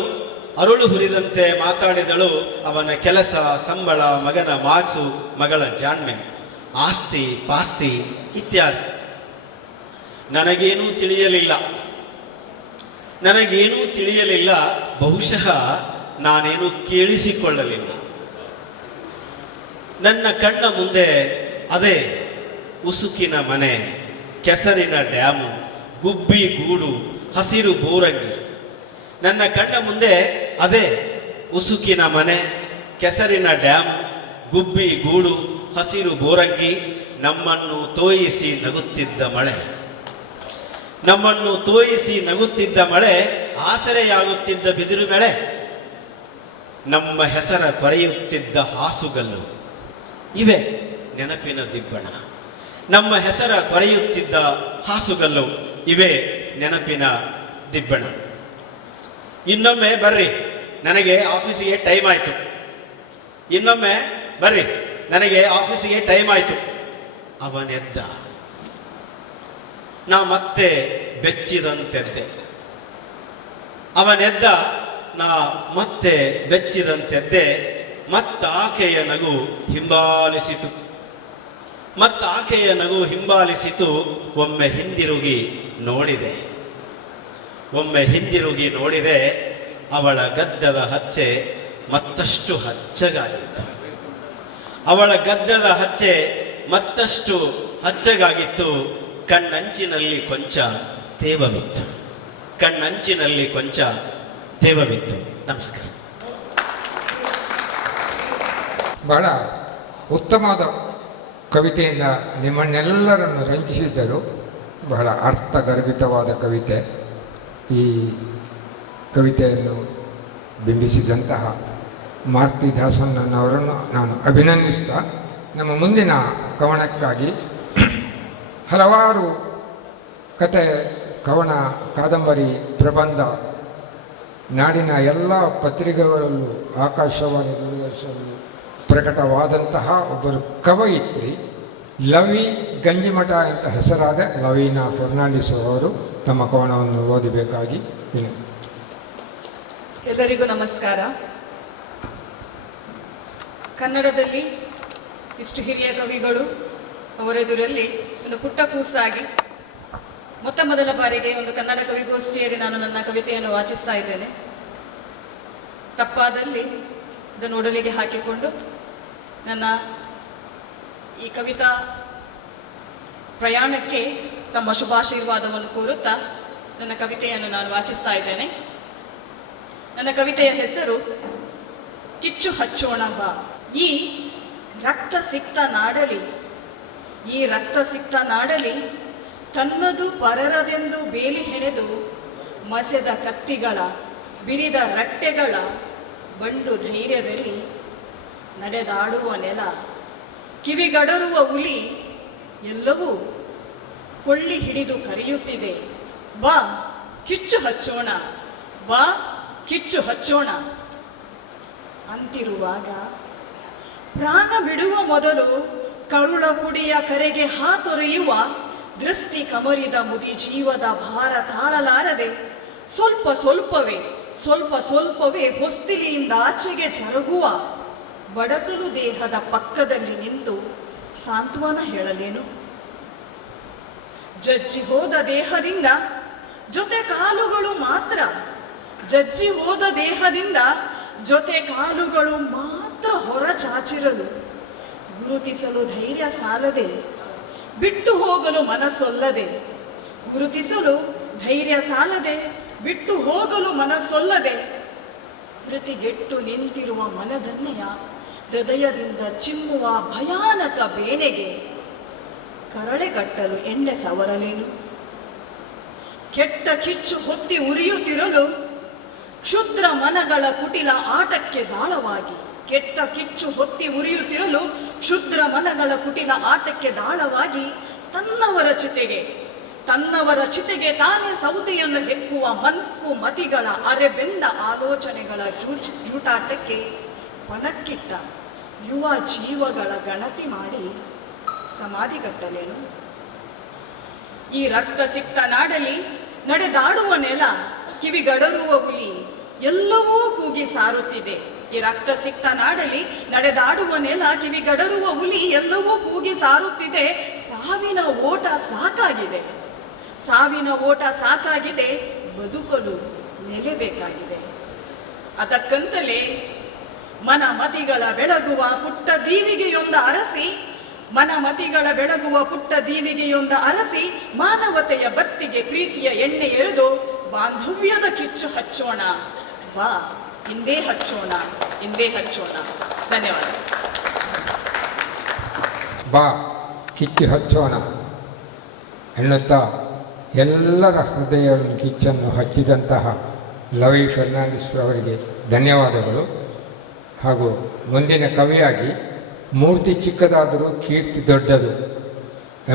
ಅರುಳು ಹುರಿದಂತೆ ಮಾತಾಡಿದಳು. ಅವನ ಕೆಲಸ, ಸಂಬಳ, ಮಗನ ಮಾರ್ಕ್ಸು, ಮಗಳ ಜಾಣ್ಮೆ, ಆಸ್ತಿ ಪಾಸ್ತಿ ಇತ್ಯಾದಿ. ನನಗೇನೂ ತಿಳಿಯಲಿಲ್ಲ. ಬಹುಶಃ ನಾನೇನು ಕೇಳಿಸಿಕೊಳ್ಳಲಿಲ್ಲ. ನನ್ನ ಕಣ್ಣ ಮುಂದೆ ಅದೇ ಉಸುಕಿನ ಮನೆ, ಕೆಸರಿನ ಡ್ಯಾಮು, ಗುಬ್ಬಿ ಗೂಡು, ಹಸಿರು ಬೋರಂಗಿ. ನನ್ನ ಕಣ್ಣ ಮುಂದೆ ಅದೇ ಉಸುಕಿನ ಮನೆ, ಕೆಸರಿನ ಡ್ಯಾಮು, ಗುಬ್ಬಿ ಗೂಡು, ಹಸಿರು ಬೋರಂಗಿ. ನಮ್ಮನ್ನು ತೋಯಿಸಿ ನಗುತ್ತಿದ್ದ ಮಳೆ, ನಮ್ಮನ್ನು ತೋಯಿಸಿ ನಗುತ್ತಿದ್ದ ಮಳೆ, ಆಸರೆಯಾಗುತ್ತಿದ್ದ ಬಿದಿರು ಬೆಳೆ, ನಮ್ಮ ಹೆಸರ ಕೊರೆಯುತ್ತಿದ್ದ ಹಾಸುಗಲ್ಲು, ಇವೆ ನೆನಪಿನ ದಿಬ್ಬಣ. ನಮ್ಮ ಹೆಸರ ಕೊರೆಯುತ್ತಿದ್ದ ಹಾಸುಗಲ್ಲು, ಇವೇ ನೆನಪಿನ ದಿಬ್ಬಣ. ಇನ್ನೊಮ್ಮೆ ಬರ್ರಿ, ನನಗೆ ಆಫೀಸಿಗೆ ಟೈಮ್ ಆಯಿತು. ಇನ್ನೊಮ್ಮೆ ಬರ್ರಿ, ನನಗೆ ಆಫೀಸಿಗೆ ಟೈಮ್ ಆಯಿತು. ಅವನೆದ್ದ, ನಾ ಮತ್ತೆ ಬೆಚ್ಚಿದಂತೆದ್ದೆ. ಅವನೆದ್ದ, ನಾ ಮತ್ತೆ ಬೆಚ್ಚಿದಂತೆದ್ದೆ. ಮತ್ತಾಕೆಯ ನಗು ಹಿಂಬಾಲಿಸಿತು, ಮತ್ತಾಕೆಯ ನಗು ಹಿಂಬಾಲಿಸಿತು. ಒಮ್ಮೆ ಹಿಂದಿರುಗಿ ನೋಡಿದೆ, ಒಮ್ಮೆ ಹಿಂದಿರುಗಿ ನೋಡಿದೆ. ಅವಳ ಗದ್ದದ ಹಚ್ಚೆ ಮತ್ತಷ್ಟು ಹಚ್ಚಗಾಗಿತ್ತು, ಅವಳ ಗದ್ದದ ಹಚ್ಚೆ ಮತ್ತಷ್ಟು ಹಚ್ಚಗಾಗಿತ್ತು. ಕಣ್ಣಂಚಿನಲ್ಲಿ ಕೊಂಚ ತೇವವಿತ್ತು, ಕಣ್ಣಂಚಿನಲ್ಲಿ ಕೊಂಚ ತೇವವಿತ್ತು. ನಮಸ್ಕಾರ. ಬಹಳ ಉತ್ತಮವಾದ ಕವಿತೆಯಿಂದ ನಿಮ್ಮನ್ನೆಲ್ಲರನ್ನು ರಂಜಿಸಿದ್ದರು. ಬಹಳ ಅರ್ಥಗರ್ಭಿತವಾದ ಕವಿತೆ. ಈ ಕವಿತೆಯನ್ನು ಬಿಂಬಿಸಿದಂತಹ ಮಾರುತಿ ದಾಸಣ್ಣನವರನ್ನು ನಾನು ಅಭಿನಂದಿಸ್ತಾ, ನಮ್ಮ ಮುಂದಿನ ಕವನಕ್ಕಾಗಿ ಹಲವಾರು ಕತೆ, ಕವನ, ಕಾದಂಬರಿ, ಪ್ರಬಂಧ ನಾಡಿನ ಎಲ್ಲ ಪತ್ರಿಕೆಗಳಲ್ಲೂ, ಆಕಾಶವಾಣಿ, ದೂರದರ್ಶನದಲ್ಲೂ ಪ್ರಕಟವಾದಂತಹ ಒಬ್ಬರು ಕವಯಿತ್ರಿ ಲವಿ ಗಂಜಿಮಠ ಅಂತ ಹೆಸರಾದ ಲವೀನಾ ಫರ್ನಾಂಡಿಸ್ ಅವರು ತಮ್ಮ ಕವನವನ್ನು ಓದಬೇಕಾಗಿ ವಿನಂತಿ. ಎಲ್ಲರಿಗೂ ನಮಸ್ಕಾರ. ಕನ್ನಡದಲ್ಲಿ ಇಷ್ಟು ಹಿರಿಯ ಕವಿಗಳು ಅವರೆದುರಲ್ಲಿ ಒಂದು ಪುಟ್ಟ ಕೂಸಾಗಿ ಮೊತ್ತ ಮೊದಲ ಬಾರಿಗೆ ಒಂದು ಕನ್ನಡ ಕವಿಗೋಷ್ಠಿಯಲ್ಲಿ ನಾನು ನನ್ನ ಕವಿತೆಯನ್ನು ವಾಚಿಸ್ತಾ ಇದ್ದೇನೆ. ತಪ್ಪಾದಲ್ಲಿ ಇದನ್ನು ಒಡಲಿಗೆ ಹಾಕಿಕೊಂಡು ನನ್ನ ಈ ಕವಿತಾ ಪ್ರಯಾಣಕ್ಕೆ ತಮ್ಮ ಶುಭಾಶೀರ್ವಾದವನ್ನು ಕೋರುತ್ತಾ ನನ್ನ ಕವಿತೆಯನ್ನು ನಾನು ವಾಚಿಸ್ತಾ ಇದ್ದೇನೆ. ನನ್ನ ಕವಿತೆಯ ಹೆಸರು ಕಿಚ್ಚು ಹಚ್ಚೋಣ ಬಾ. ಈ ರಕ್ತ ಸಿಕ್ತ ನಾಡಲಿ, ಈ ರಕ್ತ ಸಿಕ್ತ ನಾಡಲಿ ತನ್ನದು ಪರರದೆಂದು ಬೇಲಿ ಹೆಣೆದು ಮಸೆದ ಕತ್ತಿಗಳ, ಬಿರಿದ ರಟ್ಟೆಗಳ ಬಂಡು ಧೈರ್ಯದಲ್ಲಿ ನಡೆದಾಡುವ ನೆಲ, ಕಿವಿಗಡರುವ ಹುಲಿ ಎಲ್ಲವೂ ಕೊಳ್ಳಿ ಹಿಡಿದು ಕರೆಯುತ್ತಿದೆ. ಬಾ ಕಿಚ್ಚು ಹಚ್ಚೋಣ, ಬಾ ಕಿಚ್ಚು ಹಚ್ಚೋಣ ಅಂತಿರುವಾಗ ಪ್ರಾಣ ಬಿಡುವ ಮೊದಲು ಕರುಳ ಕುಡಿಯ ಕರೆಗೆ ಹಾತೊರೆಯುವ ದೃಷ್ಟಿ ಕಮರಿದ ಮುದಿ ಜೀವದ ಭಾರ ತಾಳಲಾರದೆ ಸ್ವಲ್ಪ ಸ್ವಲ್ಪವೇ ಹೊಸ್ತಿಲಿಯಿಂದ ಆಚೆಗೆ ಜರುಗುವ ಬಡಕಲು ದೇಹದ ಪಕ್ಕದಲ್ಲಿ ನಿಂತು ಸಾಂತ್ವನ ಹೇಳಲೇನು? ಜಜ್ಜಿ ಹೋದ ದೇಹದಿಂದ ಜೊತೆ ಕಾಲುಗಳು ಮಾತ್ರ, ಜಜ್ಜಿ ಹೋದ ದೇಹದಿಂದ ಜೊತೆ ಕಾಲುಗಳು ಮಾತ್ರ ಹೊರ ಚಾಚಿರಲು ಗುರುತಿಸಲು ಧೈರ್ಯ ಸಾಲದೆ, ಬಿಟ್ಟು ಹೋಗಲು ಮನಸ್ಸೊಲ್ಲದೆ, ಗುರುತಿಸಲು ಧೈರ್ಯ ಸಾಲದೆ, ಬಿಟ್ಟು ಹೋಗಲು ಮನಸ್ಸೊಲ್ಲದೆ ಧೃತಿಗೆಟ್ಟು ನಿಂತಿರುವ ಮನದನ್ನೆಯ ಹೃದಯದಿಂದ ಚಿಮ್ಮುವ ಭಯಾನಕ ಬೇನೆಗೆ ಕರಳೆಗಟ್ಟಲು ಎಣ್ಣೆ ಸವರಲೇನು? ಕೆಟ್ಟ ಕಿಚ್ಚು ಹೊತ್ತಿ ಉರಿಯುತ್ತಿರಲು ಕ್ಷುದ್ರ ಮನಗಳ ಕುಟಿಲ ಆಟಕ್ಕೆ ದಾಳವಾಗಿ, ಕೆಟ್ಟ ಕಿಚ್ಚು ಹೊತ್ತಿ ಉರಿಯುತ್ತಿರಲು ಕ್ಷುದ್ರ ಮನಗಳ ಕುಟಿಲ ಆಟಕ್ಕೆ ದಾಳವಾಗಿ ತನ್ನವರ ಚಿತೆಗೆ ತಾನೇ ಸೌದೆಯನ್ನು ಹೆಕ್ಕುವ ಮಂಕು ಮತಿಗಳ ಅರೆಬೆಂದ ಆಲೋಚನೆಗಳ ಜೂಟಾಟಕ್ಕೆ ಪಣಕ್ಕಿಟ್ಟ ಯುವ ಜೀವಗಳ ಗಣತಿ ಮಾಡಿ ಸಮಾಧಿಗಟ್ಟಲೇನು? ಈ ರಕ್ತ ಸಿಕ್ತ ನಾಡಲಿ ನಡೆದಾಡುವ ನೆಲ, ಕಿವಿಗಡರುವ ಹುಲಿ ಎಲ್ಲವೂ ಕೂಗಿ ಸಾರುತ್ತಿದೆ. ಈ ರಕ್ತ ಸಿಕ್ತ ನಾಡಲಿ ನಡೆದಾಡುವ ನೆಲ, ಕಿವಿಗಡರುವ ಹುಲಿ ಎಲ್ಲವೂ ಕೂಗಿ ಸಾರುತ್ತಿದೆ. ಸಾವಿನ ಓಟ ಸಾಕಾಗಿದೆ, ಸಾವಿನ ಓಟ ಸಾಕಾಗಿದೆ, ಬದುಕಲು ನೆಲೆ ಬೇಕಾಗಿದೆ. ಅದಕ್ಕಂತಲೇ ಮನಮತಿಗಳ ಬೆಳಗುವ ಪುಟ್ಟ ದೀವಿಗೆಯೊಂದ ಅರಸಿ, ಮನಮತಿಗಳ ಬೆಳಗುವ ಪುಟ್ಟ ದೀವಿಗೆಯೊಂದ ಅರಸಿ, ಮಾನವತೆಯ ಬತ್ತಿಗೆ ಪ್ರೀತಿಯ ಎಣ್ಣೆ ಎರೆದು ಬಾಂಧವ್ಯದ ಕಿಚ್ಚು ಹಚ್ಚೋಣ ಬಾ, ಹಿಂದೆ ಹಚ್ಚೋಣ, ಹಿಂದೆ ಹಚ್ಚೋಣ. ಧನ್ಯವಾದ. ಬಾ ಕಿಚ್ಚು ಹಚ್ಚೋಣ ಎನ್ನುತ್ತಾ ಎಲ್ಲರ ಹೃದಯವನ್ನು ಕಿಚ್ಚನ್ನು ಹಚ್ಚಿದಂತಹ ಲವಿ ಫೆರ್ನಾಂಡಿಸ್ ಅವರಿಗೆ ಧನ್ಯವಾದಗಳು. ಹಾಗೂ ಮುಂದಿನ ಕವಿಯಾಗಿ ಮೂರ್ತಿ ಚಿಕ್ಕದಾದರೂ ಕೀರ್ತಿ ದೊಡ್ಡದು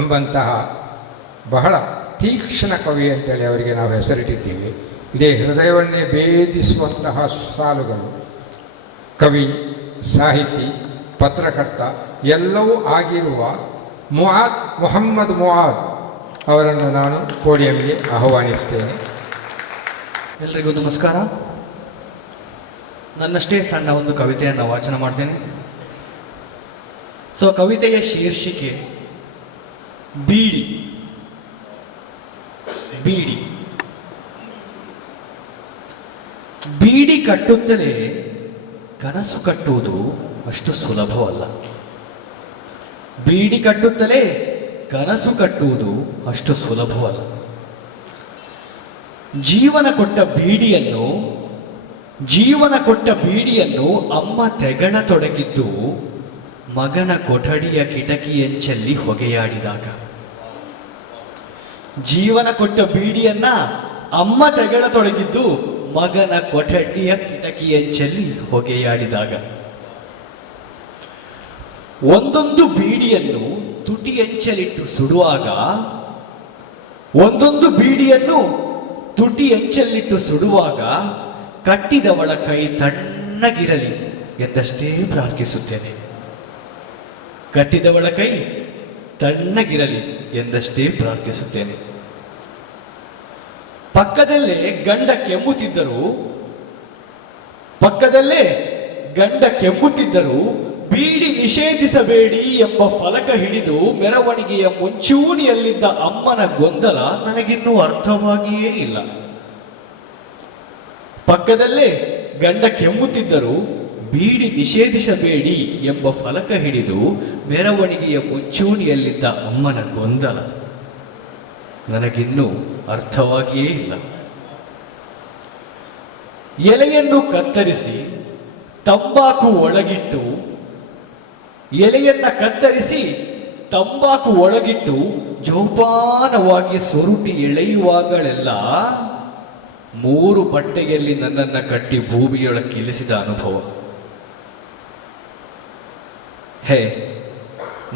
ಎಂಬಂತಹ ಬಹಳ ತೀಕ್ಷ್ಣ ಕವಿ ಅಂತೇಳಿ ಅವರಿಗೆ ನಾವು ಹೆಸರಿಟ್ಟಿದ್ದೀವಿ. ಇಡೀ ಹೃದಯವನ್ನೇ ಭೇದಿಸುವಂತಹ ಸಾಲುಗಳು. ಕವಿ, ಸಾಹಿತಿ, ಪತ್ರಕರ್ತ ಎಲ್ಲವೂ ಆಗಿರುವ ಮೊಹಮ್ಮದ್ ಮುಆದ್ ಅವರನ್ನು ನಾನು ಪೋಡಿಯಂಗೆ ಆಹ್ವಾನಿಸ್ತೇನೆ. ಎಲ್ರಿಗೂ ನಮಸ್ಕಾರ. ನನ್ನಷ್ಟೇ ಸಣ್ಣ ಒಂದು ಕವಿತೆಯನ್ನು ವಾಚನ ಮಾಡ್ತೇನೆ. ಸೊ ಕವಿತೆಯ ಶೀರ್ಷಿಕೆ ಬೀಡಿ. ಬೀಡಿ ಬೀಡಿ ಕಟ್ಟುತ್ತಲೇ ಕನಸು ಕಟ್ಟುವುದು ಅಷ್ಟು ಸುಲಭವಲ್ಲ. ಬೀಡಿ ಕಟ್ಟುತ್ತಲೇ ಕನಸು ಕಟ್ಟುವುದು ಅಷ್ಟು ಸುಲಭವಲ್ಲ. ಜೀವನ ಕೊಟ್ಟ ಬೀಡಿಯನ್ನು ಅಮ್ಮ ತೆಗಳತೊಡಗಿದ್ದು ಮಗನ ಕೊಠಡಿಯ ಕಿಟಕಿಯಂಚಲ್ಲಿ ಹೊಗೆಯಾಡಿದಾಗ. ಜೀವನ ಕೊಟ್ಟ ಬೀಡಿಯನ್ನ ಅಮ್ಮ ತೆಗಳತೊಡಗಿದ್ದು ಮಗನ ಕೊಠಡಿಯ ಕಿಟಕಿಯಂಚಲ್ಲಿ ಹೊಗೆಯಾಡಿದಾಗ. ಒಂದೊಂದು ಬೀಡಿಯನ್ನು ತುಟಿಯಂಚಲಿಟ್ಟು ಸುಡುವಾಗ ಕಟ್ಟಿದವಳ ಕೈ ತಣ್ಣಗಿರಲಿ ಎಂದಷ್ಟೇ ಪ್ರಾರ್ಥಿಸುತ್ತೇನೆ. ಕಟ್ಟಿದವಳ ಕೈ ತಣ್ಣಗಿರಲಿ ಎಂದಷ್ಟೇ ಪ್ರಾರ್ಥಿಸುತ್ತೇನೆ. ಪಕ್ಕದಲ್ಲೇ ಗಂಡ ಕೆಮ್ಮುತ್ತಿದ್ದರು ಬೀಡಿ ನಿಷೇಧಿಸಬೇಡಿ ಎಂಬ ಫಲಕ ಹಿಡಿದು ಮೆರವಣಿಗೆಯ ಮುಂಚೂಣಿಯಲ್ಲಿದ್ದ ಅಮ್ಮನ ಗೊಂದಲ ನನಗಿನ್ನೂ ಅರ್ಥವಾಗಿಯೇ ಇಲ್ಲ. ಪಕ್ಕದಲ್ಲೇ ಗಂಡ ಕೆಮ್ಮುತ್ತಿದ್ದರು ಬೀಡಿ ನಿಷೇಧಿಸಬೇಡಿ ಎಂಬ ಫಲಕ ಹಿಡಿದು ಮೆರವಣಿಗೆಯ ಮುಂಚೂಣಿಯಲ್ಲಿದ್ದ ಅಮ್ಮನ ಗೊಂದಲ ನನಗಿನ್ನೂ ಅರ್ಥವಾಗಿಯೇ ಇಲ್ಲ. ಎಲೆಯನ್ನು ಕತ್ತರಿಸಿ ತಂಬಾಕು ಒಳಗಿಟ್ಟು ಜೋಪಾನವಾಗಿ ಸೊರುಟಿ ಎಳೆಯುವಾಗಲೆಲ್ಲ 3 ಬಟ್ಟೆಯಲ್ಲಿ ನನ್ನನ್ನು ಕಟ್ಟಿ ಭೂಮಿಯೊಳಕ್ಕೆ ಇಳಿಸಿದ ಅನುಭವ.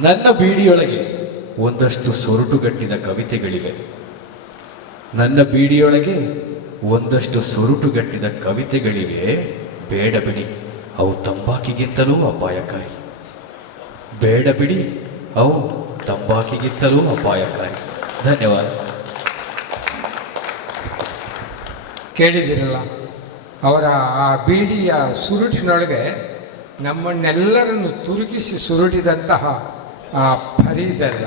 ನನ್ನ ಬೀಡಿಯೊಳಗೆ ಒಂದಷ್ಟು ಸೊರುಟುಗಟ್ಟಿದ ಕವಿತೆಗಳಿವೆ. ಬೇಡ ಬಿಡಿ, ಅವು ತಂಬಾಕಿಗಿಂತಲೂ ಅಪಾಯಕಾರಿ. ಧನ್ಯವಾದ. ಕೇಳಿದಿರಲ್ಲ, ಅವರ ಆ ಬೀಡಿಯ ಸುರುಟಿನೊಳಗೆ ನಮ್ಮನ್ನೆಲ್ಲರನ್ನು ತುರುಕಿಸಿ ಸುರುಟಿದಂತಹ ಆ ಫರೀದಲ್ಲ,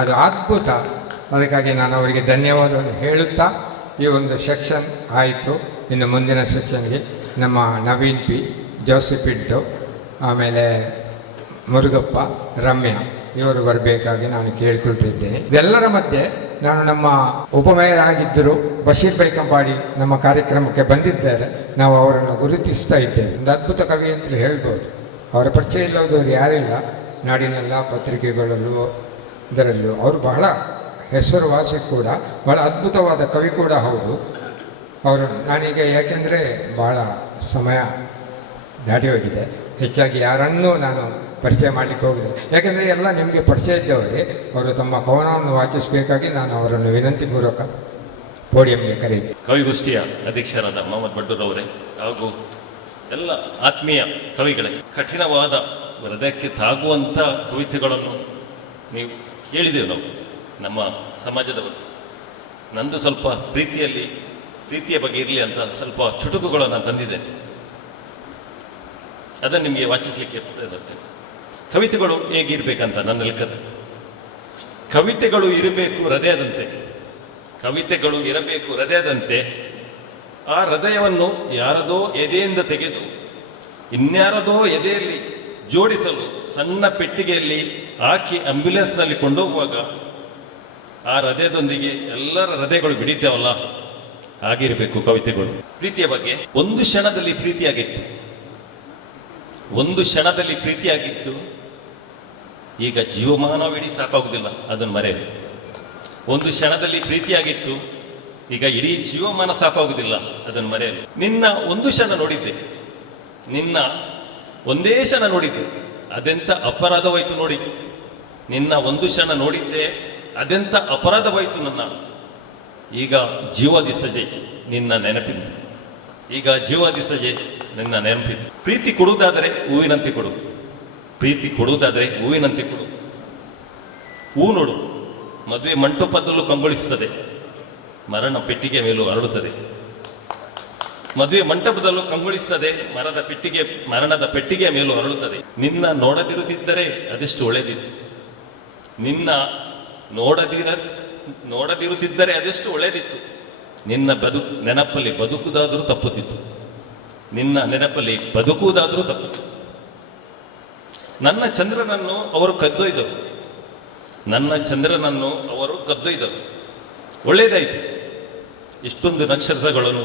ಅದು ಅದ್ಭುತ. ಅದಕ್ಕಾಗಿ ನಾನು ಅವರಿಗೆ ಧನ್ಯವಾದವನ್ನು ಹೇಳುತ್ತಾ ಈ ಒಂದು ಸೆಕ್ಷನ್ ಆಯಿತು. ಇನ್ನು ಮುಂದಿನ ಸೆಕ್ಷನ್ಗೆ ನಮ್ಮ ನವೀನ್ ಪಿ, ಜೋಸಿಪಿಂಟು, ಆಮೇಲೆ ಮುರುಗಪ್ಪ, ರಮ್ಯಾ ಇವರು ಬರಬೇಕಾಗಿ ನಾನು ಕೇಳಿಕೊಳ್ತಿದ್ದೇನೆ. ಇದೆಲ್ಲರ ಮಧ್ಯೆ ನಾನು ನಮ್ಮ ಉಪಮೇಯರ್ ಆಗಿದ್ದರು ಬಶೀರ್ ಬೈ ಕಂಪಾಡಿ ನಮ್ಮ ಕಾರ್ಯಕ್ರಮಕ್ಕೆ ಬಂದಿದ್ದಾರೆ. ನಾವು ಅವರನ್ನು ಗುರುತಿಸ್ತಾ ಇದ್ದೇವೆ. ಒಂದು ಅದ್ಭುತ ಕವಿ ಅಂತಲೇ ಹೇಳ್ಬೋದು. ಅವರ ಪರಿಚಯ ಇಲ್ಲದವರು ಯಾರಿಲ್ಲ ನಾಡಿನೆಲ್ಲ ಪತ್ರಿಕೆಗಳಲ್ಲೂ ಇದರಲ್ಲೂ. ಅವರು ಬಹಳ ಹೆಸರುವಾಸಿ ಕೂಡ, ಬಹಳ ಅದ್ಭುತವಾದ ಕವಿ ಕೂಡ ಹೌದು. ಅವರು ನಾನೀಗ ಯಾಕೆಂದರೆ ಬಹಳ ಸಮಯ ದಾಟಿ ಹೋಗಿದೆ, ಹೆಚ್ಚಾಗಿ ಯಾರನ್ನೂ ನಾನು ಪರಿಚಯ ಮಾಡಲಿಕ್ಕೆ ಹೋಗಿದ್ದೆ. ಯಾಕೆಂದರೆ ಎಲ್ಲ ನಿಮಗೆ ಪರಿಚಯ ಇದ್ದವರೇ. ಅವರು ತಮ್ಮ ಕವನವನ್ನು ವಾಚಿಸಬೇಕಾಗಿ ನಾನು ಅವರನ್ನು ವಿನಂತಿಪೂರ್ವಕ ಪೋಡಿಯಂಗೆ ಕರೆಯಿದ್ದೆ. ಕವಿಗೋಷ್ಠಿಯ ಅಧ್ಯಕ್ಷರಾದ ಮೊಹಮ್ಮದ್ ಬಡ್ಡೂರ್ ಅವರೇ ಹಾಗೂ ಎಲ್ಲ ಆತ್ಮೀಯ ಕವಿಗಳಿಗೆ ಕಠಿಣವಾದ ಹೃದಯಕ್ಕೆ ತಾಗುವಂಥ ಕವಿತೆಗಳನ್ನು ನೀವು ಕೇಳಿದ್ದೇವೆ. ನಾವು ನಮ್ಮ ಸಮಾಜದವರು. ನಂದು ಸ್ವಲ್ಪ ಪ್ರೀತಿಯ ಬಗ್ಗೆ ಇರಲಿ ಅಂತ ಸ್ವಲ್ಪ ಚುಟುಕುಗಳನ್ನು ತಂದಿದ್ದೇನೆ. ಅದನ್ನು ನಿಮಗೆ ವಾಚಿಸಲಿಕ್ಕೆ ಬರುತ್ತೆ. ಕವಿತೆಗಳು ಹೇಗಿರ್ಬೇಕಂತ ನನ್ನ ಲೆಕ್ಕದಲ್ಲಿ ಕವಿತೆಗಳು ಇರಬೇಕು ಹೃದಯದಂತೆ. ಆ ಹೃದಯವನ್ನು ಯಾರದೋ ಎದೆಯಿಂದ ತೆಗೆದು ಇನ್ಯಾರದೋ ಎದೆಯಲ್ಲಿ ಜೋಡಿಸಲು ಸಣ್ಣ ಪೆಟ್ಟಿಗೆಯಲ್ಲಿ ಹಾಕಿ ಆಂಬ್ಯುಲೆನ್ಸ್ನಲ್ಲಿ ಕೊಂಡೋಗುವಾಗ ಆ ಹೃದಯದೊಂದಿಗೆ ಎಲ್ಲರ ಹೃದಯಗಳು ಬಿಡಿತೇವಲ್ಲ, ಆಗಿರಬೇಕು ಕವಿತೆಗಳು. ಪ್ರೀತಿಯ ಬಗ್ಗೆ ಒಂದು ಕ್ಷಣದಲ್ಲಿ ಪ್ರೀತಿಯಾಗಿತ್ತು. ಈಗ ಜೀವಮಾನವಿಡೀ ಸಾಕಾಗುವುದಿಲ್ಲ ಅದನ್ನು ಮರೆಯಲು. ಒಂದು ಕ್ಷಣದಲ್ಲಿ ಪ್ರೀತಿಯಾಗಿತ್ತು, ಈಗ ಇಡೀ ಜೀವಮಾನ ಸಾಕಾಗುವುದಿಲ್ಲ ಅದನ್ನು ಮರೆಯಲು. ನಿನ್ನ ಒಂದು ಕ್ಷಣ ನೋಡಿದ್ದೆ, ನಿನ್ನ ಒಂದೇ ಕ್ಷಣ ನೋಡಿದ್ದೆ, ಅದೆಂಥ ಅಪರಾಧವಾಯಿತು ನೋಡಿ. ನಿನ್ನ ಒಂದು ಕ್ಷಣ ನೋಡಿದ್ದೆ, ಅದೆಂಥ ಅಪರಾಧವಾಯಿತು ನನ್ನ. ಈಗ ಜೀವಾದಿ ಸಜೆ ನಿನ್ನ ನೆನಪಿದ್ದು, ಈಗ ಜೀವಾದಿ ಸಜೆ ನಿನ್ನ ನೆನಪಿದ್ದು. ಪ್ರೀತಿ ಕೊಡುವುದಾದರೆ ಹೂವಿನಂತೆ ಕೊಡು, ಪ್ರೀತಿ ಕೊಡುವುದಾದರೆ ಹೂವಿನಂತೆ ಕೊಡು. ಹೂ ನೋಡು, ಮದುವೆ ಮಂಟಪದಲ್ಲೂ ಕಂಗೊಳಿಸುತ್ತದೆ, ಮರಣ ಪೆಟ್ಟಿಗೆ ಮೇಲೂ ಹರಡುತ್ತದೆ. ಮದುವೆ ಮಂಟಪದಲ್ಲೂ ಕಂಗೊಳಿಸುತ್ತದೆ, ಮರಣದ ಪೆಟ್ಟಿಗೆಯ ಮೇಲೂ ಹರಳುತ್ತದೆ. ನಿನ್ನ ನೋಡದಿರುತ್ತಿದ್ದರೆ ಅದೆಷ್ಟು ಒಳ್ಳೆದಿತ್ತು, ನಿನ್ನ ನೋಡದಿರುತ್ತಿದ್ದರೆ ಅದೆಷ್ಟು ಒಳ್ಳೆದಿತ್ತು. ನಿನ್ನ ನೆನಪಲ್ಲಿ ಬದುಕುವುದಾದರೂ ತಪ್ಪುತ್ತಿತ್ತು, ನಿನ್ನ ನೆನಪಲ್ಲಿ ಬದುಕುವುದಾದರೂ ತಪ್ಪುತ್ತಿತ್ತು. ನನ್ನ ಚಂದ್ರನನ್ನು ಅವರು ಕದ್ದೊಯ್ದರು, ನನ್ನ ಚಂದ್ರನನ್ನು ಅವರು ಕದ್ದೊಯ್ದರು. ಒಳ್ಳೆಯದಾಯಿತು, ಇಷ್ಟೊಂದು ನಕ್ಷತ್ರಗಳನ್ನು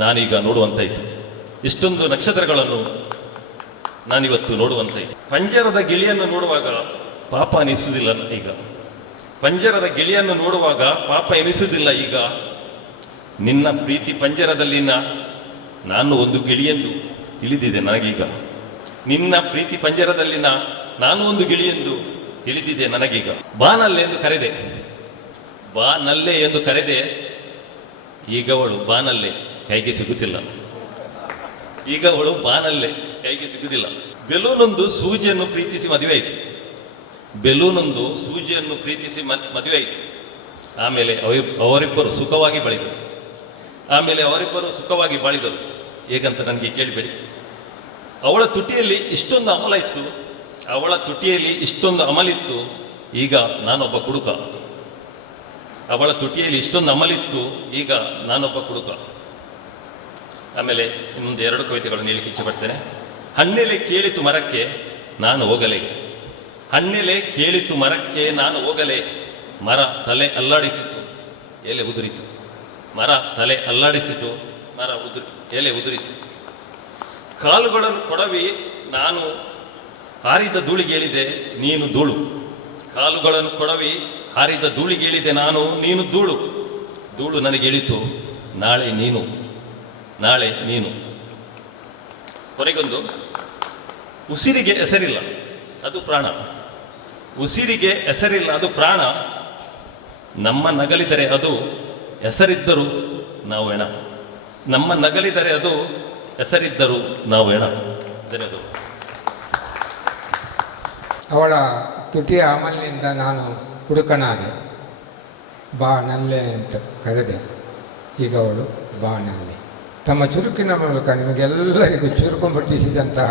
ನಾನೀಗ ನೋಡುವಂತಾಯಿತು, ಇಷ್ಟೊಂದು ನಕ್ಷತ್ರಗಳನ್ನು ನಾನಿವತ್ತು ನೋಡುವಂತಾಯಿತು. ಪಂಜರದ ಗಿಳಿಯನ್ನು ನೋಡುವಾಗ ಪಾಪ ಅನಿಸುವುದಿಲ್ಲ ಈಗ, ಪಂಜರದ ಗಿಳಿಯನ್ನು ನೋಡುವಾಗ ಪಾಪ ಎನಿಸುವುದಿಲ್ಲ ಈಗ. ನಿನ್ನ ಪ್ರೀತಿ ಪಂಜರದಲ್ಲಿನ ನಾನು ಒಂದು ಗಿಳಿಯೆಂದು ತಿಳಿದಿದೆ ನನಗೀಗ. ನಿನ್ನ ಪ್ರೀತಿ ಪಂಜರದಲ್ಲಿನ ನಾನು ಒಂದು ಗಿಳಿಯೆಂದು ತಿಳಿದಿದೆ ನನಗೀಗ. ಬಾನಲ್ಲೆ ಎಂದು ಕರೆದೆ, ಬಾನಲ್ಲೆ ಎಂದು ಕರೆದೆ, ಈಗ ಅವಳು ಬಾನಲ್ಲೆ ಕೈಗೆ ಸಿಗುತ್ತಿಲ್ಲ, ಈಗ ಅವಳು ಬಾನಲ್ಲೆ ಕೈಗೆ ಸಿಗುತ್ತಿಲ್ಲ. ಬೆಲೂನೊಂದು ಸೂಜಿಯನ್ನು ಪ್ರೀತಿಸಿ ಮದುವೆ ಆಯಿತು, ಬೆಲೂನೊಂದು ಸೂಜಿಯನ್ನು ಪ್ರೀತಿಸಿ ಮದುವೆ ಆಯಿತು. ಆಮೇಲೆ ಅವರಿಬ್ಬರು ಸುಖವಾಗಿ ಬಾಳಿದರು, ಆಮೇಲೆ ಅವರಿಬ್ಬರು ಸುಖವಾಗಿ ಬಾಳಿದರು. ಹೇಗಂತ ನನಗೆ ಕೇಳಿಬೇಡಿ. ಅವಳ ತುಟಿಯಲ್ಲಿ ಇಷ್ಟೊಂದು ಅಮಲ ಇತ್ತು, ಅವಳ ತುಟಿಯಲ್ಲಿ ಇಷ್ಟೊಂದು ಅಮಲಿತ್ತು, ಈಗ ನಾನೊಬ್ಬ ಕುಡುಕ. ಅವಳ ತುಟಿಯಲ್ಲಿ ಇಷ್ಟೊಂದು ಅಮಲಿತ್ತು, ಈಗ ನಾನೊಬ್ಬ ಕುಡುಕ. ಆಮೇಲೆ ಇನ್ನೊಂದು 2 ಕವಿತೆಗಳನ್ನು ಹೇಳಲಿಕ್ಕೆ ಇಚ್ಛೆ ಪಡ್ತೇನೆ. ಹಣ್ಣೆಲೆ ಕೇಳಿತು ಮರಕ್ಕೆ ನಾನು ಹೋಗಲೆ, ಹಣ್ಣೆಲೆ ಕೇಳಿತು ಮರಕ್ಕೆ ನಾನು ಹೋಗಲೆ, ಮರ ತಲೆ ಅಲ್ಲಾಡಿಸಿತು ಎಲೆ ಉದುರಿತು, ಮರ ತಲೆ ಅಲ್ಲಾಡಿಸಿತು ಎಲೆ ಉದುರಿತು. ಕಾಲುಗಳನ್ನು ಕೊಡವಿ ನಾನು ಹಾರಿದ ಧೂಳಿಗೇಳಿದೆ ನೀನು ಧೂಳು, ಕಾಲುಗಳನ್ನು ಕೊಡವಿ ಹಾರಿದ ಧೂಳಿಗೇಳಿದೆ ನಾನು ನೀನು ಧೂಳು, ಧೂಳು ನನಗೇಳಿತು ನಾಳೆ ನೀನು, ನಾಳೆ ನೀನು. ಕೊನೆಗೊಂದು, ಉಸಿರಿಗೆ ಹೆಸರಿಲ್ಲ ಅದು ಪ್ರಾಣ, ಉಸಿರಿಗೆ ಹೆಸರಿಲ್ಲ ಅದು ಪ್ರಾಣ, ನಮ್ಮ ನಗಲಿದರೆ ಅದು ಹೆಸರಿದ್ದರೂ ನಾವು ಹೆಣ, ನಮ್ಮ ನಗಲಿದರೆ ಅದು ಹೆಸರಿದ್ದರೂ ನಾವು ಹೆಣ. ಧನ್ಯವಾದಗಳು. ಅವಳ ತುಟಿಯ ಅಮಲಿನಿಂದ ನಾನು ಹುಡುಕನಾದೆ, ಬಾನಲ್ಲೆ ಅಂತ ಕರೆದೆ, ಈಗ ಅವಳು ಬಾನಲ್ಲೆ. ತಮ್ಮ ಚುರುಕಿನ ಮೂಲಕ ನಿಮಗೆಲ್ಲರಿಗೂ ಚುರುಕುಮಟ್ಟಿಸಿದಂತಹ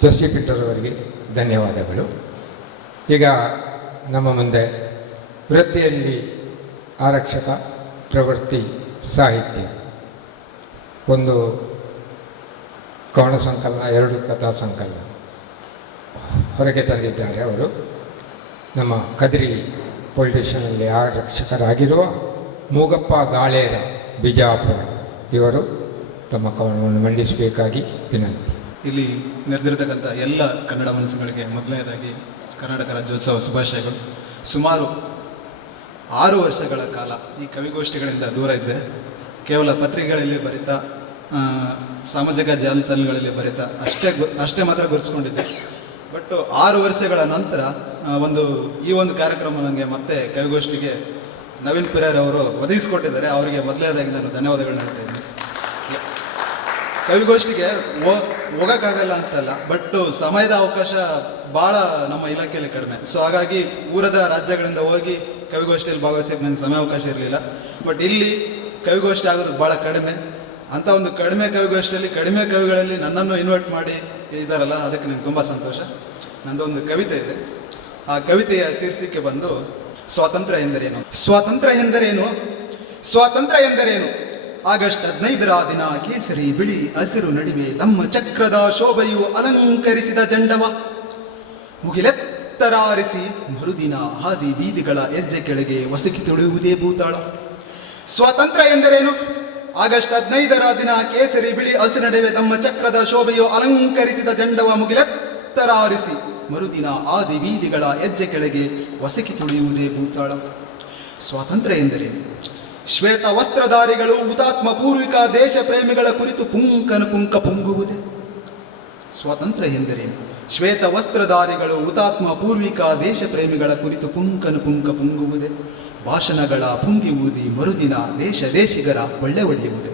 ಜೋಶಿಪೀಠರವರಿಗೆ ಧನ್ಯವಾದಗಳು. ಈಗ ನಮ್ಮ ಮುಂದೆ ವೃತ್ತಿಯಲ್ಲಿ ಆರಕ್ಷಕ, ಪ್ರವೃತ್ತಿ ಸಾಹಿತ್ಯ, ಒಂದು ಕವನ ಸಂಕಲನ, 2 ಕಥಾ ಸಂಕಲನ ಹೊರಗೆ ತಂದಿದ್ದಾರೆ. ಅವರು ನಮ್ಮ ಕದ್ರಿ ಪೊಲೀಸ್ ಸ್ಟೇಷನಲ್ಲಿ ಆರಕ್ಷಕರಾಗಿರುವ ಮೂಗಪ್ಪ ಗಾಳೇರ ಬಿಜಾಪುರ ಇವರು ತಮ್ಮ ಕವನವನ್ನು ಮಂಡಿಸಬೇಕಾಗಿ ವಿನಂತಿ. ಇಲ್ಲಿ ನೆರೆದಿರತಕ್ಕಂಥ ಎಲ್ಲ ಕನ್ನಡ ಮನಸ್ಸುಗಳಿಗೆ ಮೊದಲನೇದಾಗಿ ಕರ್ನಾಟಕ ರಾಜ್ಯೋತ್ಸವ ಶುಭಾಶಯಗಳು. ಸುಮಾರು 6 ವರ್ಷಗಳ ಕಾಲ ಈ ಕವಿಗೋಷ್ಠಿಗಳಿಂದ ದೂರ ಇದ್ದೆ. ಕೇವಲ ಪತ್ರಿಕೆಗಳಲ್ಲಿ ಬರಿತಾ, ಸಾಮಾಜಿಕ ಜಾಲತಾಣಗಳಲ್ಲಿ ಬರಿತಾ ಅಷ್ಟೇ ಮಾತ್ರ ಗುರುತಿಸ್ಕೊಂಡಿದ್ದೆ. ಬಟ್ 6 ವರ್ಷಗಳ ನಂತರ ಈ ಒಂದು ಕಾರ್ಯಕ್ರಮ ನನಗೆ ಮತ್ತೆ ಕವಿಗೋಷ್ಠಿಗೆ ನವೀನ್ ಪಿರಾರ್ ಅವರು ಒದಗಿಸಿಕೊಟ್ಟಿದ್ದಾರೆ. ಅವರಿಗೆ ಮೊದಲನೇದಾಗಿ ನಾನು ಧನ್ಯವಾದಗಳನ್ನ ಹೇಳ್ತಾ ಇದ್ದೀನಿ. ಕವಿಗೋಷ್ಠಿಗೆ ಹೋಗೋಕ್ಕಾಗಲ್ಲ ಅಂತಲ್ಲ, ಬಟ್ ಸಮಯದ ಅವಕಾಶ ಭಾಳ ನಮ್ಮ ಇಲಾಖೆಯಲ್ಲಿ ಕಡಿಮೆ. ಸೊ ಹಾಗಾಗಿ ಊರದ ರಾಜ್ಯಗಳಿಂದ ಹೋಗಿ ಕವಿಗೋಷ್ಠಿಯಲ್ಲಿ ಭಾಗವಹಿಸೋಕ್ಕೆ ನನಗೆ ಸಮಯ ಅವಕಾಶ ಇರಲಿಲ್ಲ. ಬಟ್ ಇಲ್ಲಿ ಕವಿಗೋಷ್ಠಿ ಆಗೋದು ಭಾಳ ಕಡಿಮೆ. ಅಂಥ ಒಂದು ಕಡಿಮೆ ಕವಿಗೋಷ್ಠಿಯಲ್ಲಿ ಕಡಿಮೆ ಕವಿಗಳಲ್ಲಿ ನನ್ನನ್ನು ಇನ್ವೈಟ್ ಮಾಡಿ ಇದ್ದಾರಲ್ಲ, ಅದಕ್ಕೆ ನನಗೆ ತುಂಬ ಸಂತೋಷ. ನಂದೊಂದು ಕವಿತೆ ಇದೆ. ಆ ಕವಿತೆಯ ಶೀರ್ಷಿಕೆ ಬಂದು ಸ್ವಾತಂತ್ರ್ಯ ಎಂದರೇನು. ಸ್ವಾತಂತ್ರ್ಯ ಎಂದರೇನು, ಸ್ವಾತಂತ್ರ್ಯ ಎಂದರೇನು. ಆಗಸ್ಟ್ 15ರ ದಿನ ಕೇಸರಿ ಬಿಳಿ ಹಸಿರು ನಡುವೆ ತಮ್ಮ ಚಕ್ರದ ಶೋಭೆಯು ಅಲಂಕರಿಸಿದ ಜಂಡವ ಮುಗಿಲೆತ್ತರಾರಿಸಿ ಮರುದಿನ ಹಾದಿ ಬೀದಿಗಳ ಹೆಜ್ಜೆ ಕೆಳಗೆ ಒಸಕಿ ತೊಳೆಯುವುದೇ ಭೂತಾಳ. ಸ್ವಾತಂತ್ರ್ಯ ಎಂದರೇನು. ಆಗಸ್ಟ್ 15ರ ದಿನ ಕೇಸರಿ ಬಿಳಿ ಹಸಿರು ನಡುವೆ ತಮ್ಮ ಚಕ್ರದ ಶೋಭೆಯು ಅಲಂಕರಿಸಿದ ಜಂಡವ ಮುಗಿಲೆತ್ತರಾರಿಸಿ ಮರುದಿನ ಆದಿ ಬೀದಿಗಳ ಹೆಜ್ಜೆ ಕೆಳಗೆ ಒಸಕಿ ತುಳಿಯುವುದೇ ಭೂತಾಳ. ಸ್ವಾತಂತ್ರ್ಯ ಎಂದರೆ ಶ್ವೇತ ವಸ್ತ್ರಧಾರಿಗಳು ಹುತಾತ್ಮ ಪೂರ್ವಿಕ ದೇಶ ಪ್ರೇಮಿಗಳ ಕುರಿತು ಪುಂಕ ಪುಂಗುವುದೇ. ಸ್ವಾತಂತ್ರ್ಯ ಎಂದರೆ ಶ್ವೇತ ವಸ್ತ್ರಧಾರಿಗಳು ಹುತಾತ್ಮ ಪೂರ್ವಿಕ ದೇಶ ಪ್ರೇಮಿಗಳ ಕುರಿತು ಪುಂಕ ಪುಂಗುವುದೇ. ಭಾಷಣಗಳ ಪುಂಗಿ ಊದಿ ಮರುದಿನ ದೇಶಿಗರ ಕೊಳ್ಳೆ ಹೊಡೆಯುವುದೇ.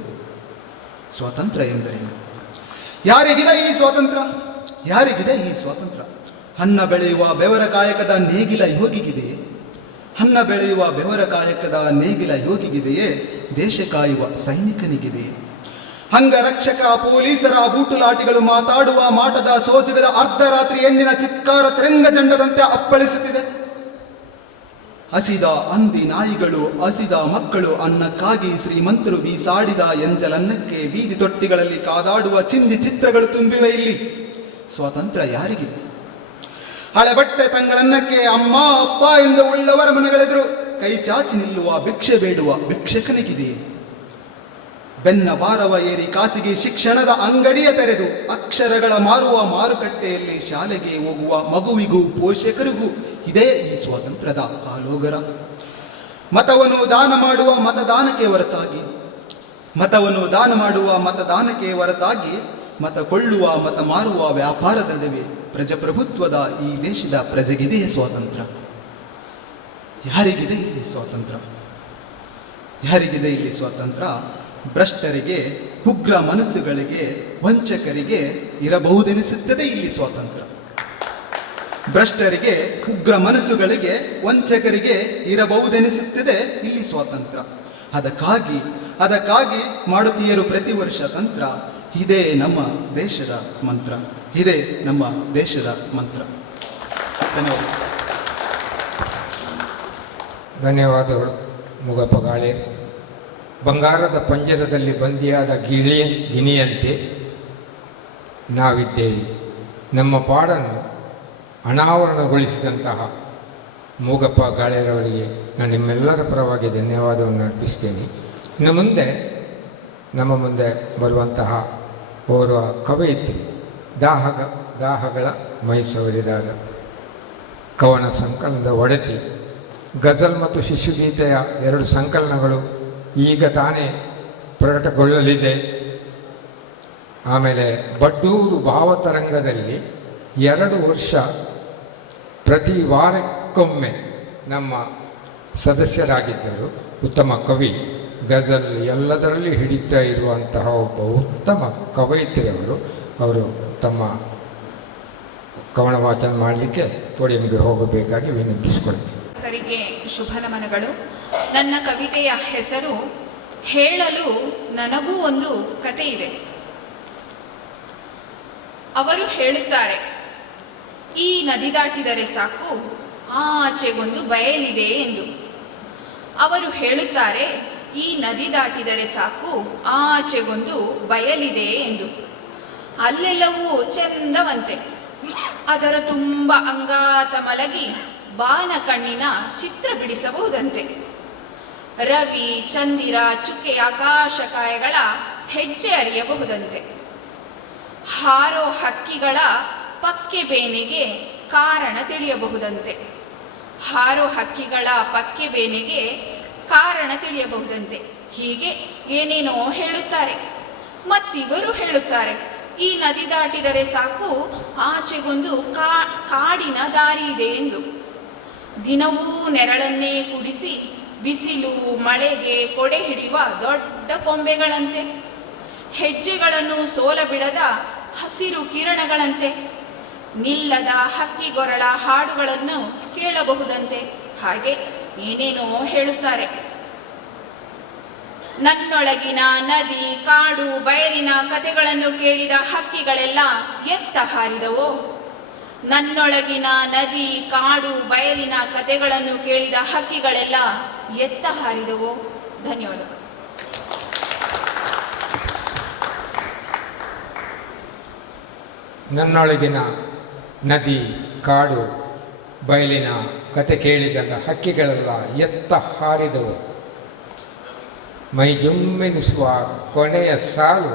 ಸ್ವಾತಂತ್ರ್ಯ ಎಂದರೆ ಯಾರಿಗಿದೆ ಈ ಸ್ವಾತಂತ್ರ್ಯ? ಯಾರಿಗಿದೆ ಈ ಸ್ವಾತಂತ್ರ್ಯ? ಅನ್ನ ಬೆಳೆಯುವ ಬೆವರ ಕಾಯಕದ ನೇಗಿಲ ಯೋಗಿಗಿದೆಯೇ? ಅನ್ನ ಬೆಳೆಯುವ ಬೆವರ ಕಾಯಕದ ನೇಗಿಲ ಯೋಗಿಗಿದೆಯೇ? ದೇಶ ಕಾಯುವ ಸೈನಿಕನಿಗಿದೆಯೇ? ಅಂಗರಕ್ಷಕ ಪೊಲೀಸರ ಬೂಟುಲಾಟಿಗಳು ಮಾತಾಡುವ ಮಾಟದ ಸೋಜಗದ ಅರ್ಧರಾತ್ರಿ ಹೆಣ್ಣಿನ ಚಿತ್ಕಾರ ತಿರಂಗ ಜಂಡದಂತೆ ಅಪ್ಪಳಿಸುತ್ತಿದೆ. ಹಸಿದ ಹಂದಿ ನಾಯಿಗಳು, ಹಸಿದ ಮಕ್ಕಳು ಅನ್ನಕ್ಕಾಗಿ ಶ್ರೀಮಂತರು ಬೀಸಾಡಿದ ಎಂಜಲನ್ನಕ್ಕೆ ಬೀದಿ ತೊಟ್ಟಿಗಳಲ್ಲಿ ಕಾದಾಡುವ ಚಿಂದಿ ಚಿತ್ರಗಳು ತುಂಬಿವೆ ಇಲ್ಲಿ. ಸ್ವಾತಂತ್ರ್ಯ ಯಾರಿಗಿದೆ? ಹಳೆ ಬಟ್ಟೆ ತಂಗಳನ್ನಕ್ಕೆ ಅಮ್ಮ ಅಪ್ಪ ಎಂದು ಉಳ್ಳವರ ಮನೆಗಳೆದುರು ಕೈ ಚಾಚಿ ನಿಲ್ಲುವ ಭಿಕ್ಷೆ ಬೇಡುವ ಭಿಕ್ಷಕನಿಗಿದೆಯೇ? ಬೆನ್ನ ಭಾರವ ಏರಿ ಖಾಸಗಿ ಶಿಕ್ಷಣದ ಅಂಗಡಿಯ ತೆರೆದು ಅಕ್ಷರಗಳ ಮಾರುವ ಮಾರುಕಟ್ಟೆಯಲ್ಲಿ ಶಾಲೆಗೆ ಹೋಗುವ ಮಗುವಿಗೂ ಪೋಷಕರಿಗೂ ಇದೇ ಈ ಸ್ವಾತಂತ್ರ್ಯದ ಆಲೋಗರ. ಮತವನ್ನು ದಾನ ಮಾಡುವ ಮತದಾನಕ್ಕೆ ಹೊರತಾಗಿ ಮತ ಕೊಳ್ಳುವ ಮತ ಮಾರುವ ವ್ಯಾಪಾರದ ನಡುವೆ ಪ್ರಜಾಪ್ರಭುತ್ವದ ಈ ದೇಶದ ಪ್ರಜೆಗಿದೆಯೇ ಸ್ವಾತಂತ್ರ್ಯ? ಯಾರಿಗಿದೆ ಇಲ್ಲಿ ಸ್ವಾತಂತ್ರ್ಯ? ಯಾರಿಗಿದೆ ಇಲ್ಲಿ ಸ್ವಾತಂತ್ರ್ಯ? ಭ್ರಷ್ಟರಿಗೆ, ಉಗ್ರ ಮನಸ್ಸುಗಳಿಗೆ, ವಂಚಕರಿಗೆ ಇರಬಹುದೆನಿಸುತ್ತದೆ ಇಲ್ಲಿ ಸ್ವಾತಂತ್ರ್ಯ. ಭ್ರಷ್ಟರಿಗೆ, ಉಗ್ರ ಮನಸ್ಸುಗಳಿಗೆ, ವಂಚಕರಿಗೆ ಇರಬಹುದೆನಿಸುತ್ತದೆ ಇಲ್ಲಿ ಸ್ವಾತಂತ್ರ್ಯ. ಅದಕ್ಕಾಗಿ ಮಾಡುತ್ತೀಯರು ಪ್ರತಿ ವರ್ಷ ತಂತ್ರ. ಇದೇ ನಮ್ಮ ದೇಶದ ಮಂತ್ರ. ಇದೇ ನಮ್ಮ ದೇಶದ ಮಂತ್ರ. ಧನ್ಯವಾದ. ಧನ್ಯವಾದಗಳು ಮುಗಪ್ಪ ಗಾಳೆ. ಬಂಗಾರದ ಪಂಜರದಲ್ಲಿ ಬಂದಿಯಾದ ಗಿಣಿಯಂತೆ ನಾವಿದ್ದೇವೆ. ನಮ್ಮ ಪಾಡನ್ನು ಅನಾವರಣಗೊಳಿಸಿದಂತಹ ಮೂಗಪ್ಪ ಗಾಳೆರವರಿಗೆ ನಾನು ನಿಮ್ಮೆಲ್ಲರ ಪರವಾಗಿ ಧನ್ಯವಾದವನ್ನು ಅರ್ಪಿಸ್ತೇನೆ. ಇನ್ನು ಮುಂದೆ ನಮ್ಮ ಮುಂದೆ ಬರುವಂತಹ ಓರ್ವ ಕವಯಿತ್ರಿ ದಾಹಗಳ ಮೈಸೂರಿದಾಗ ಕವನ ಸಂಕಲನದ ಒಡತಿ, ಗಜಲ್ ಮತ್ತು ಶಿಶುಗೀತೆಯ 2 ಸಂಕಲನಗಳು ಈಗ ತಾನೇ ಪ್ರಕಟಗೊಳ್ಳಲಿದೆ. ಆಮೇಲೆ ಬಡ್ಡೂರು ಭಾವತರಂಗದಲ್ಲಿ 2 ವರ್ಷ ಪ್ರತಿ ವಾರಕ್ಕೊಮ್ಮೆ ನಮ್ಮ ಸದಸ್ಯರಾಗಿದ್ದರು. ಉತ್ತಮ ಕವಿ, ಗಜಲ್ ಎಲ್ಲದರಲ್ಲಿ ಹಿಡಿತಾ ಇರುವಂತಹ ಒಬ್ಬ ಉತ್ತಮ ಕವಯಿತ್ರಿಯವರು. ಅವರು ತಮ್ಮ ಕವನ ವಾಚನ ಮಾಡಲಿಕ್ಕೆ ಪೋಡಿಯಂಗೆ ಹೋಗಬೇಕಾಗಿ ವಿನಂತಿಸಿಕೊಳ್ತೀನಿ. ಶುಭ ನಮನಗಳು. ನನ್ನ ಕವಿತೆಯ ಹೆಸರು ಹೇಳಲು ನನಗೂ ಒಂದು ಕತೆ ಇದೆ. ಅವರು ಹೇಳುತ್ತಾರೆ, ಈ ನದಿ ದಾಟಿದರೆ ಸಾಕು ಆಚೆಗೊಂದು ಬಯಲಿದೆ ಎಂದು. ಅವರು ಹೇಳುತ್ತಾರೆ, ಈ ನದಿ ದಾಟಿದರೆ ಸಾಕು ಆಚೆಗೊಂದು ಬಯಲಿದೆ ಎಂದು. ಅಲ್ಲೆಲ್ಲವೂ ಚಂದವಂತೆ. ಅದರ ತುಂಬ ಅಂಗಾತ ಮಲಗಿ ಬಾನ ಕಣ್ಣಿನ ಚಿತ್ರ ಬಿಡಿಸಬಹುದಂತೆ. ರವಿ, ಚಂದಿರ, ಚುಕ್ಕೆ, ಆಕಾಶಕಾಯಗಳ ಹೆಜ್ಜೆ ಅರಿಯಬಹುದಂತೆ. ಹಾರೋ ಹಕ್ಕಿಗಳ ಪಕ್ಕೆ ಬೇನೆಗೆ ಕಾರಣ ತಿಳಿಯಬಹುದಂತೆ. ಹಾರೋ ಹಕ್ಕಿಗಳ ಪಕ್ಕೆ ಬೇನೆಗೆ ಕಾರಣ ತಿಳಿಯಬಹುದಂತೆ. ಹೀಗೆ ಏನೇನೋ ಹೇಳುತ್ತಾರೆ. ಮತ್ತಿವರು ಹೇಳುತ್ತಾರೆ, ಈ ನದಿ ದಾಟಿದರೆ ಸಾಕು ಆಚೆಗೊಂದು ಕಾಡಿನ ದಾರಿ ಇದೆ ಎಂದು. ದಿನವೂ ನೆರಳನ್ನೇ ಕುಡಿಸಿ ಬಿಸಿಲು ಮಳೆಗೆ ಕೊಡೆ ಹಿಡಿಯುವ ದೊಡ್ಡ ಕೊಂಬೆಗಳಂತೆ. ಹೆಜ್ಜೆಗಳನ್ನು ಸೋಲ ಬಿಡದ ಹಸಿರು ಕಿರಣಗಳಂತೆ. ನಿಲ್ಲದ ಹಕ್ಕಿಗೊರಳ ಹಾಡುಗಳನ್ನು ಕೇಳಬಹುದಂತೆ. ಹಾಗೆ ಏನೇನೋ ಹೇಳುತ್ತಾರೆ. ನನ್ನೊಳಗಿನ ನದಿ, ಕಾಡು, ಬಯಲಿನ ಕಥೆಗಳನ್ನು ಕೇಳಿದ ಹಕ್ಕಿಗಳೆಲ್ಲ ಎತ್ತ ಹಾರಿದವೋ? ನನ್ನೊಳಗಿನ ನದಿ, ಕಾಡು, ಬಯಲಿನ ಕಥೆಗಳನ್ನು ಕೇಳಿದ ಹಕ್ಕಿಗಳೆಲ್ಲ ಎತ್ತ ಹಾರಿದವೋ? ಧನ್ಯವಾದಗಳು. ನನ್ನೊಳಗಿನ ನದಿ, ಕಾಡು, ಬಯಲಿನ ಕತೆ ಕೇಳಿದ ಹಕ್ಕಿಗಳೆಲ್ಲ ಎತ್ತ ಹಾರಿದವು. ಮೈ ಜುಮ್ಮೆನಿಸುವ ಕೊನೆಯ ಸಾಲು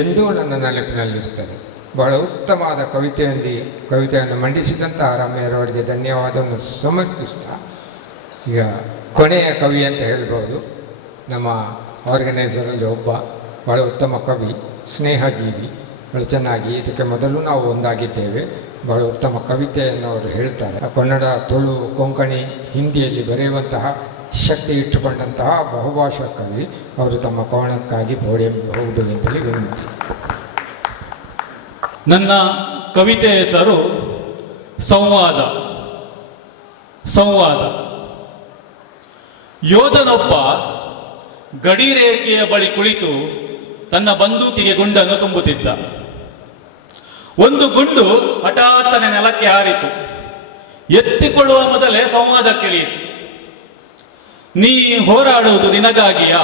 ಎಂದೂ ನನ್ನ ನೆನಪಿನಲ್ಲಿರುತ್ತದೆ. ಬಹಳ ಉತ್ತಮವಾದ ಕವಿತೆಯನ್ನು ಮಂಡಿಸಿದಂತಹ ರಮ್ಯರವರಿಗೆ ಧನ್ಯವಾದವನ್ನು ಸಮರ್ಪಿಸ್ತಾ, ಈಗ ಕೊನೆಯ ಕವಿ ಅಂತ ಹೇಳ್ಬೋದು. ನಮ್ಮ ಆರ್ಗನೈಸರಲ್ಲಿ ಒಬ್ಬ ಬಹಳ ಉತ್ತಮ ಕವಿ, ಸ್ನೇಹಜೀವಿ, ಬಹಳ ಚೆನ್ನಾಗಿ, ಇದಕ್ಕೆ ಮೊದಲು ನಾವು ಒಂದಾಗಿದ್ದೇವೆ, ಬಹಳ ಉತ್ತಮ ಕವಿತೆಯನ್ನು ಅವರು ಹೇಳ್ತಾರೆ. ಕನ್ನಡ, ತುಳು, ಕೊಂಕಣಿ, ಹಿಂದಿಯಲ್ಲಿ ಬರೆಯುವಂತಹ ಶಕ್ತಿ ಇಟ್ಟುಕೊಂಡಂತಹ ಬಹುಭಾಷಾ ಕವಿ ಅವರು. ತಮ್ಮ ಕೋಣಕ್ಕಾಗಿ ಪೋಡಿಯಂ ಹೋಗಬೇಕಂತೇಳಿ ವಿನಂತಿ. ನನ್ನ ಕವಿತೆ ಹೆಸರು ಸಂವಾದ. ಯೋಧನೊಬ್ಬ ಗಡಿರೇಖೆಯ ಬಳಿ ಕುಳಿತು ತನ್ನ ಬಂದೂಕಿಗೆ ಗುಂಡನ್ನು ತುಂಬುತ್ತಿದ್ದ. ಒಂದು ಗುಂಡು ಹಠಾತ್ತನೆ ನೆಲಕ್ಕೆ ಹಾರಿತು. ಎತ್ತಿಕೊಳ್ಳುವ ಮೊದಲೇ ಸಂವಾದಕ್ಕಿಳಿಯಿತು. ನೀ ಹೋರಾಡುವುದು ನಿನಗಾಗಿಯಾ?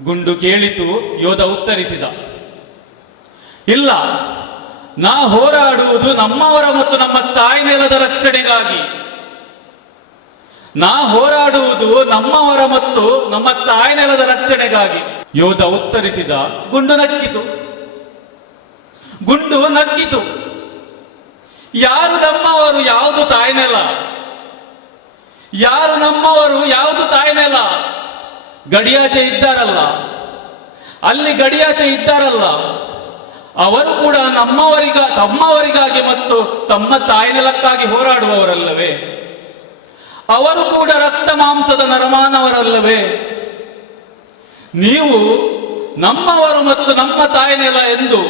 ಗುಂಡು ಕೇಳಿತು. ಯೋಧ ಉತ್ತರಿಸಿದ, ಇಲ್ಲ, ನಾ ಹೋರಾಡುವುದು ನಮ್ಮವರ ಮತ್ತು ನಮ್ಮ ತಾಯಿ ನೆಲದ ರಕ್ಷಣೆಗಾಗಿ. ಯೋಧ ಉತ್ತರಿಸಿದ. ಗುಂಡು ನಕ್ಕಿತು. ಯಾರು ನಮ್ಮವರು, ಯಾವುದು ತಾಯ್ನೆಲ? ಗಡಿಯಾಚೆ ಇದ್ದಾರಲ್ಲ, ಅವರು ಕೂಡ ತಮ್ಮವರಿಗಾಗಿ ಮತ್ತು ತಮ್ಮ ತಾಯ್ನೆಲಕ್ಕಾಗಿ ಹೋರಾಡುವವರಲ್ಲವೇ? ಅವರು ಕೂಡ ರಕ್ತ ಮಾಂಸದ ನರಮಾನವರಲ್ಲವೇ? ನೀವು ನಮ್ಮವರು ಮತ್ತು ನಮ್ಮ ತಾಯ್ನೆಲ ಎಂದು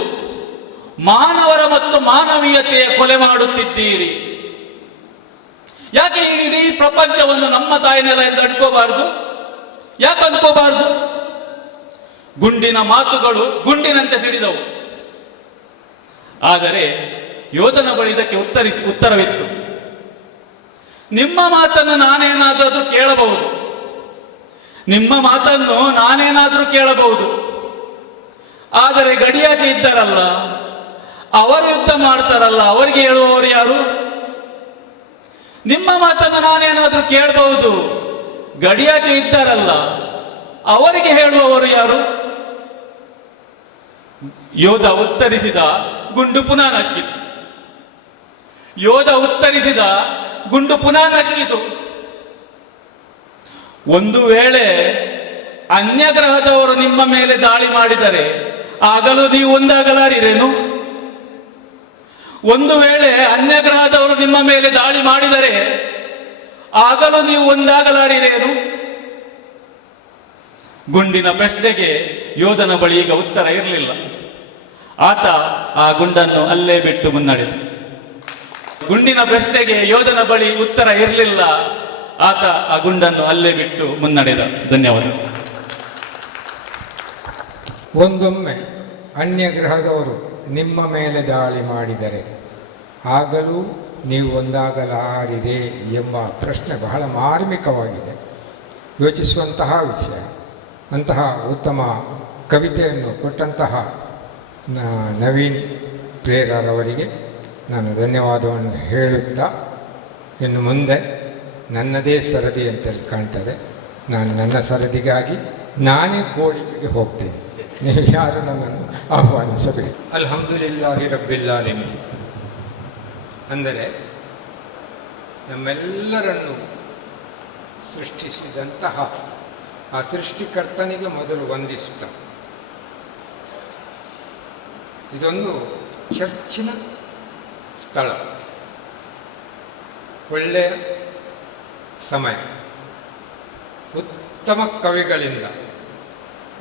ಮಾನವರ ಮತ್ತು ಮಾನವೀಯತೆಯ ಕೊಲೆ ಮಾಡುತ್ತಿದ್ದೀರಿ. ಯಾಕೆ ಇಡೀ ಪ್ರಪಂಚವನ್ನು ನಮ್ಮ ತಾಯ್ನೆಲ ಎಂದು ಯಾಕೆ ಅಂದ್ಕೋಬಾರ್ದು? ಗುಂಡಿನ ಮಾತುಗಳು ಗುಂಡಿನಂತೆ ಸಿಡಿದವು. ಆದರೆ ಯೋಧನ ಬಳಿ ಇದಕ್ಕೆ ಉತ್ತರವಿತ್ತು. ನಿಮ್ಮ ಮಾತನ್ನು ನಾನೇನಾದರೂ ಕೇಳಬಹುದು, ಆದರೆ ಗಡಿಯಾಚೆ ಇದ್ದಾರಲ್ಲ, ಅವರು ಯುದ್ಧ ಮಾಡ್ತಾರಲ್ಲ, ಅವರಿಗೆ ಹೇಳುವವರು ಯಾರು? ನಿಮ್ಮ ಮಾತನ್ನು ನಾನೇನಾದ್ರೂ ಕೇಳಬಹುದು, ಗಡಿಯಾಚೆ ಇದ್ದಾರಲ್ಲ, ಅವರಿಗೆ ಹೇಳುವವರು ಯಾರು? ಯೋಧ ಉತ್ತರಿಸಿದ. ಗುಂಡು ಪುನಃ ನಕ್ಕಿತು. ಒಂದು ವೇಳೆ ಅನ್ಯ ಗ್ರಹದವರು ನಿಮ್ಮ ಮೇಲೆ ದಾಳಿ ಮಾಡಿದರೆ ಆಗಲೂ ನೀವು ಒಂದಾಗಲಾರಿರೇನು? ಒಂದು ವೇಳೆ ಅನ್ಯ ಗ್ರಹದವರು ನಿಮ್ಮ ಮೇಲೆ ದಾಳಿ ಮಾಡಿದರೆ ಆಗಲೂ ನೀವು ಒಂದಾಗಲಾರಿರೇನು? ಗುಂಡಿನ ಪ್ರಶ್ನೆಗೆ ಯೋಧನ ಬಳಿ ಈಗ ಉತ್ತರ ಇರಲಿಲ್ಲ. ಆತ ಆ ಗುಂಡನ್ನು ಅಲ್ಲೇ ಬಿಟ್ಟು ಮುನ್ನಡೆದ. ಗುಂಡಿನ ಪ್ರಶ್ನೆಗೆ ಯೋಧನ ಬಳಿ ಉತ್ತರ ಇರಲಿಲ್ಲ. ಆತ ಆ ಗುಂಡನ್ನು ಅಲ್ಲೇ ಬಿಟ್ಟು ಮುನ್ನಡೆದ. ಧನ್ಯವಾದ. ಒಂದೊಮ್ಮೆ ಅನ್ಯ ಗ್ರಹದವರು ನಿಮ್ಮ ಮೇಲೆ ದಾಳಿ ಮಾಡಿದರೆ ಆಗಲೂ ನೀವು ಒಂದಾಗಲಾರಿದೆ ಎಂಬ ಪ್ರಶ್ನೆ ಬಹಳ ಮಾರ್ಮಿಕವಾಗಿದೆ, ಯೋಚಿಸುವಂತಹ ವಿಷಯ. ಅಂತಹ ಉತ್ತಮ ಕವಿತೆಯನ್ನು ಕೊಟ್ಟಂತಹ ನವೀನ್ ಪ್ರೇರರವರಿಗೆ ನಾನು ಧನ್ಯವಾದವನ್ನು ಹೇಳುತ್ತಾ, ಇನ್ನು ಮುಂದೆ ನನ್ನದೇ ಸರದಿ ಅಂತೇಳಿ ಕಾಣ್ತದೆ. ನಾನು ನನ್ನ ಸರದಿಗಾಗಿ ನಾನೇ ಕೋಳಿಗೆ ಹೋಗ್ತೇನೆ, ನೀವು ಯಾರು ನನ್ನನ್ನು ಆಹ್ವಾನಿಸಬೇಕು. ಅಲ್ಹಮ್ದುಲಿಲ್ಲಾಹಿ ರಬ್ಬಿಲ್ ಆಲಮೀನ್ ಅಂದರೆ ನಮ್ಮೆಲ್ಲರನ್ನು ಸೃಷ್ಟಿಸಿದಂತಹ ಆ ಸೃಷ್ಟಿಕರ್ತನಿಗೆ ಮೊದಲು ವಂದಿಸುತ್ತ, ಇದೊಂದು ಚರ್ಚಿನ ಸ್ಥಳ, ಒಳ್ಳೆಯ ಸಮಯ, ಉತ್ತಮ ಕವಿಗಳಿಂದ